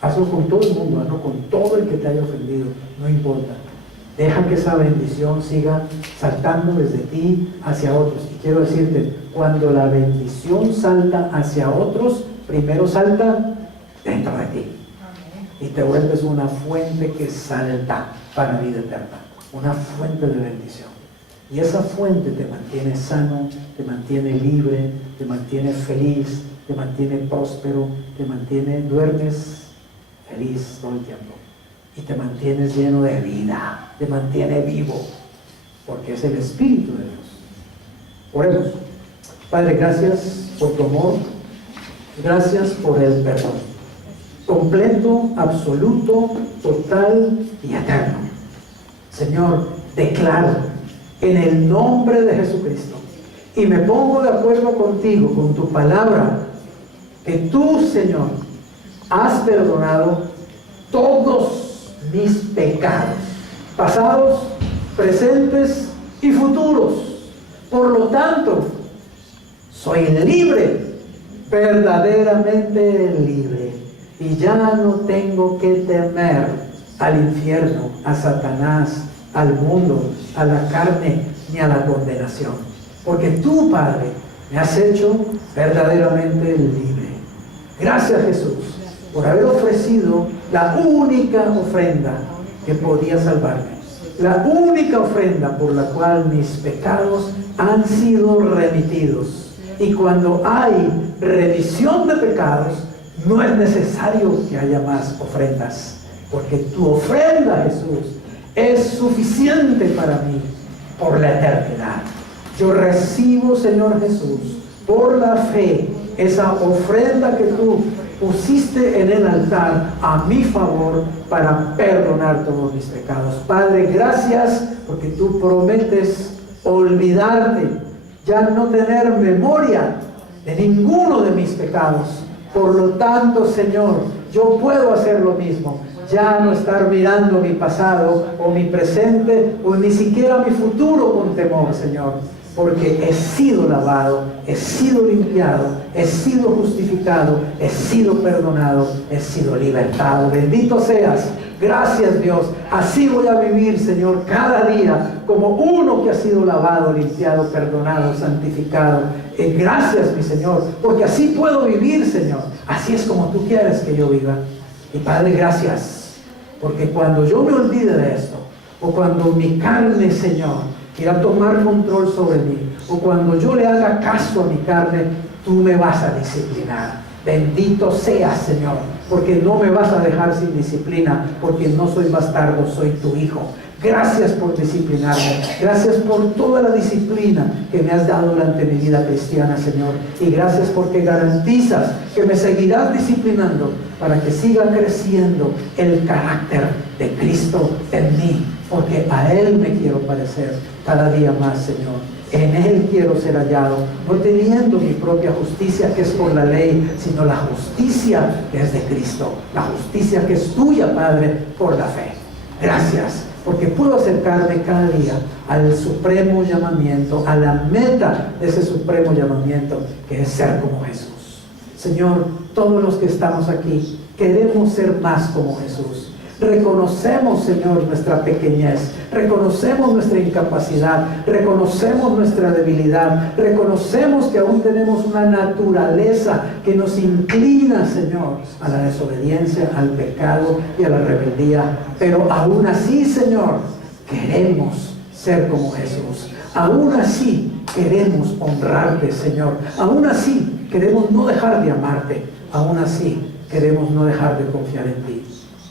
Hazlo con todo el mundo, hazlo con todo el que te haya ofendido, no importa. Deja que esa bendición siga saltando desde ti hacia otros. Y quiero decirte, cuando la bendición salta hacia otros, primero salta dentro de ti. Y te vuelves una fuente que salta para vida eterna. Una fuente de bendición. Y esa fuente te mantiene sano, te mantiene libre, te mantiene feliz, te mantiene próspero, duermes feliz todo el tiempo. Y te mantienes lleno de vida, te mantiene vivo, porque es el Espíritu de Dios. Oremos. Padre, gracias por tu amor, gracias por el perdón, completo, absoluto, total y eterno. Señor, declaro en el nombre de Jesucristo, y me pongo de acuerdo contigo, con tu palabra, que tú, Señor, has perdonado todos mis pecados, pasados, presentes y futuros. Por lo tanto, soy libre, verdaderamente libre, y ya no tengo que temer al infierno, a Satanás, al mundo, a la carne, ni a la condenación, porque tú, Padre, me has hecho verdaderamente libre. Gracias, Jesús, por haber ofrecido la única ofrenda que podía salvarme. La única ofrenda por la cual mis pecados han sido remitidos. Y cuando hay remisión de pecados, no es necesario que haya más ofrendas, porque tu ofrenda, Jesús, es suficiente para mí por la eternidad. Yo recibo, Señor Jesús, por la fe, esa ofrenda que tú pusiste en el altar a mi favor para perdonar todos mis pecados. Padre, gracias porque tú prometes olvidarte, ya no tener memoria de ninguno de mis pecados. Por lo tanto, Señor, yo puedo hacer lo mismo, ya no estar mirando mi pasado o mi presente o ni siquiera mi futuro con temor, Señor, porque he sido lavado, he sido limpiado, he sido justificado, he sido perdonado, he sido libertado. Bendito seas. Gracias, Dios. Así voy a vivir, Señor, cada día como uno que ha sido lavado, limpiado, perdonado, santificado. Gracias, mi Señor, porque así puedo vivir, Señor. Así es como tú quieres que yo viva. Y Padre, gracias, porque cuando yo me olvide de esto, o cuando mi carne, Señor, quiera tomar control sobre mí, o cuando yo le haga caso a mi carne, tú me vas a disciplinar. Bendito seas, Señor, porque no me vas a dejar sin disciplina, porque no soy bastardo, soy tu hijo. Gracias por disciplinarme, gracias por toda la disciplina que me has dado durante mi vida cristiana, Señor, y gracias porque garantizas que me seguirás disciplinando para que siga creciendo el carácter de Cristo en mí, porque a Él me quiero parecer cada día más, Señor. En Él quiero ser hallado, no teniendo mi propia justicia que es por la ley, sino la justicia que es de Cristo, la justicia que es tuya, Padre, por la fe. Gracias, porque puedo acercarme cada día al supremo llamamiento, a la meta de ese supremo llamamiento, que es ser como Jesús. Señor, todos los que estamos aquí queremos ser más como Jesús. Reconocemos, Señor, nuestra pequeñez, reconocemos nuestra incapacidad, reconocemos nuestra debilidad, reconocemos que aún tenemos una naturaleza que nos inclina, Señor, a la desobediencia, al pecado y a la rebeldía. Pero aún así, Señor, queremos ser como Jesús. Aún así queremos honrarte, Señor. Aún así queremos no dejar de amarte. Aún así queremos no dejar de confiar en ti.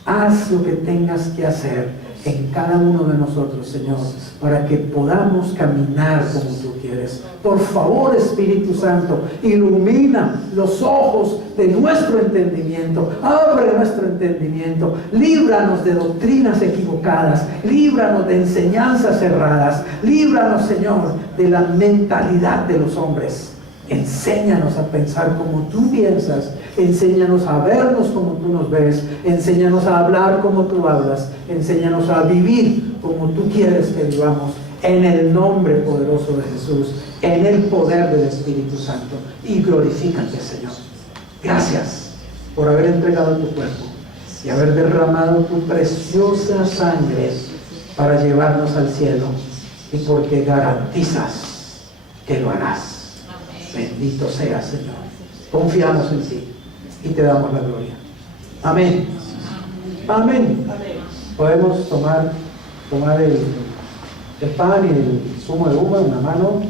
Haz lo que tengas que hacer en cada uno de nosotros, Señor, para que podamos caminar como tú quieres. Por favor, Espíritu Santo, ilumina los ojos de nuestro entendimiento, abre nuestro entendimiento, líbranos de doctrinas equivocadas, líbranos de enseñanzas erradas, líbranos, Señor, de la mentalidad de los hombres. Enséñanos a pensar como tú piensas, enséñanos a vernos como tú nos ves, enséñanos a hablar como tú hablas, enséñanos a vivir como tú quieres que vivamos, en el nombre poderoso de Jesús, en el poder del Espíritu Santo. Y glorifícate, Señor. Gracias por haber entregado tu cuerpo y haber derramado tu preciosa sangre para llevarnos al cielo, y porque garantizas que lo harás. Bendito sea, Señor. Confiamos en ti y te damos la gloria. Amén. Amén. Podemos tomar el pan y el zumo de uva en una mano.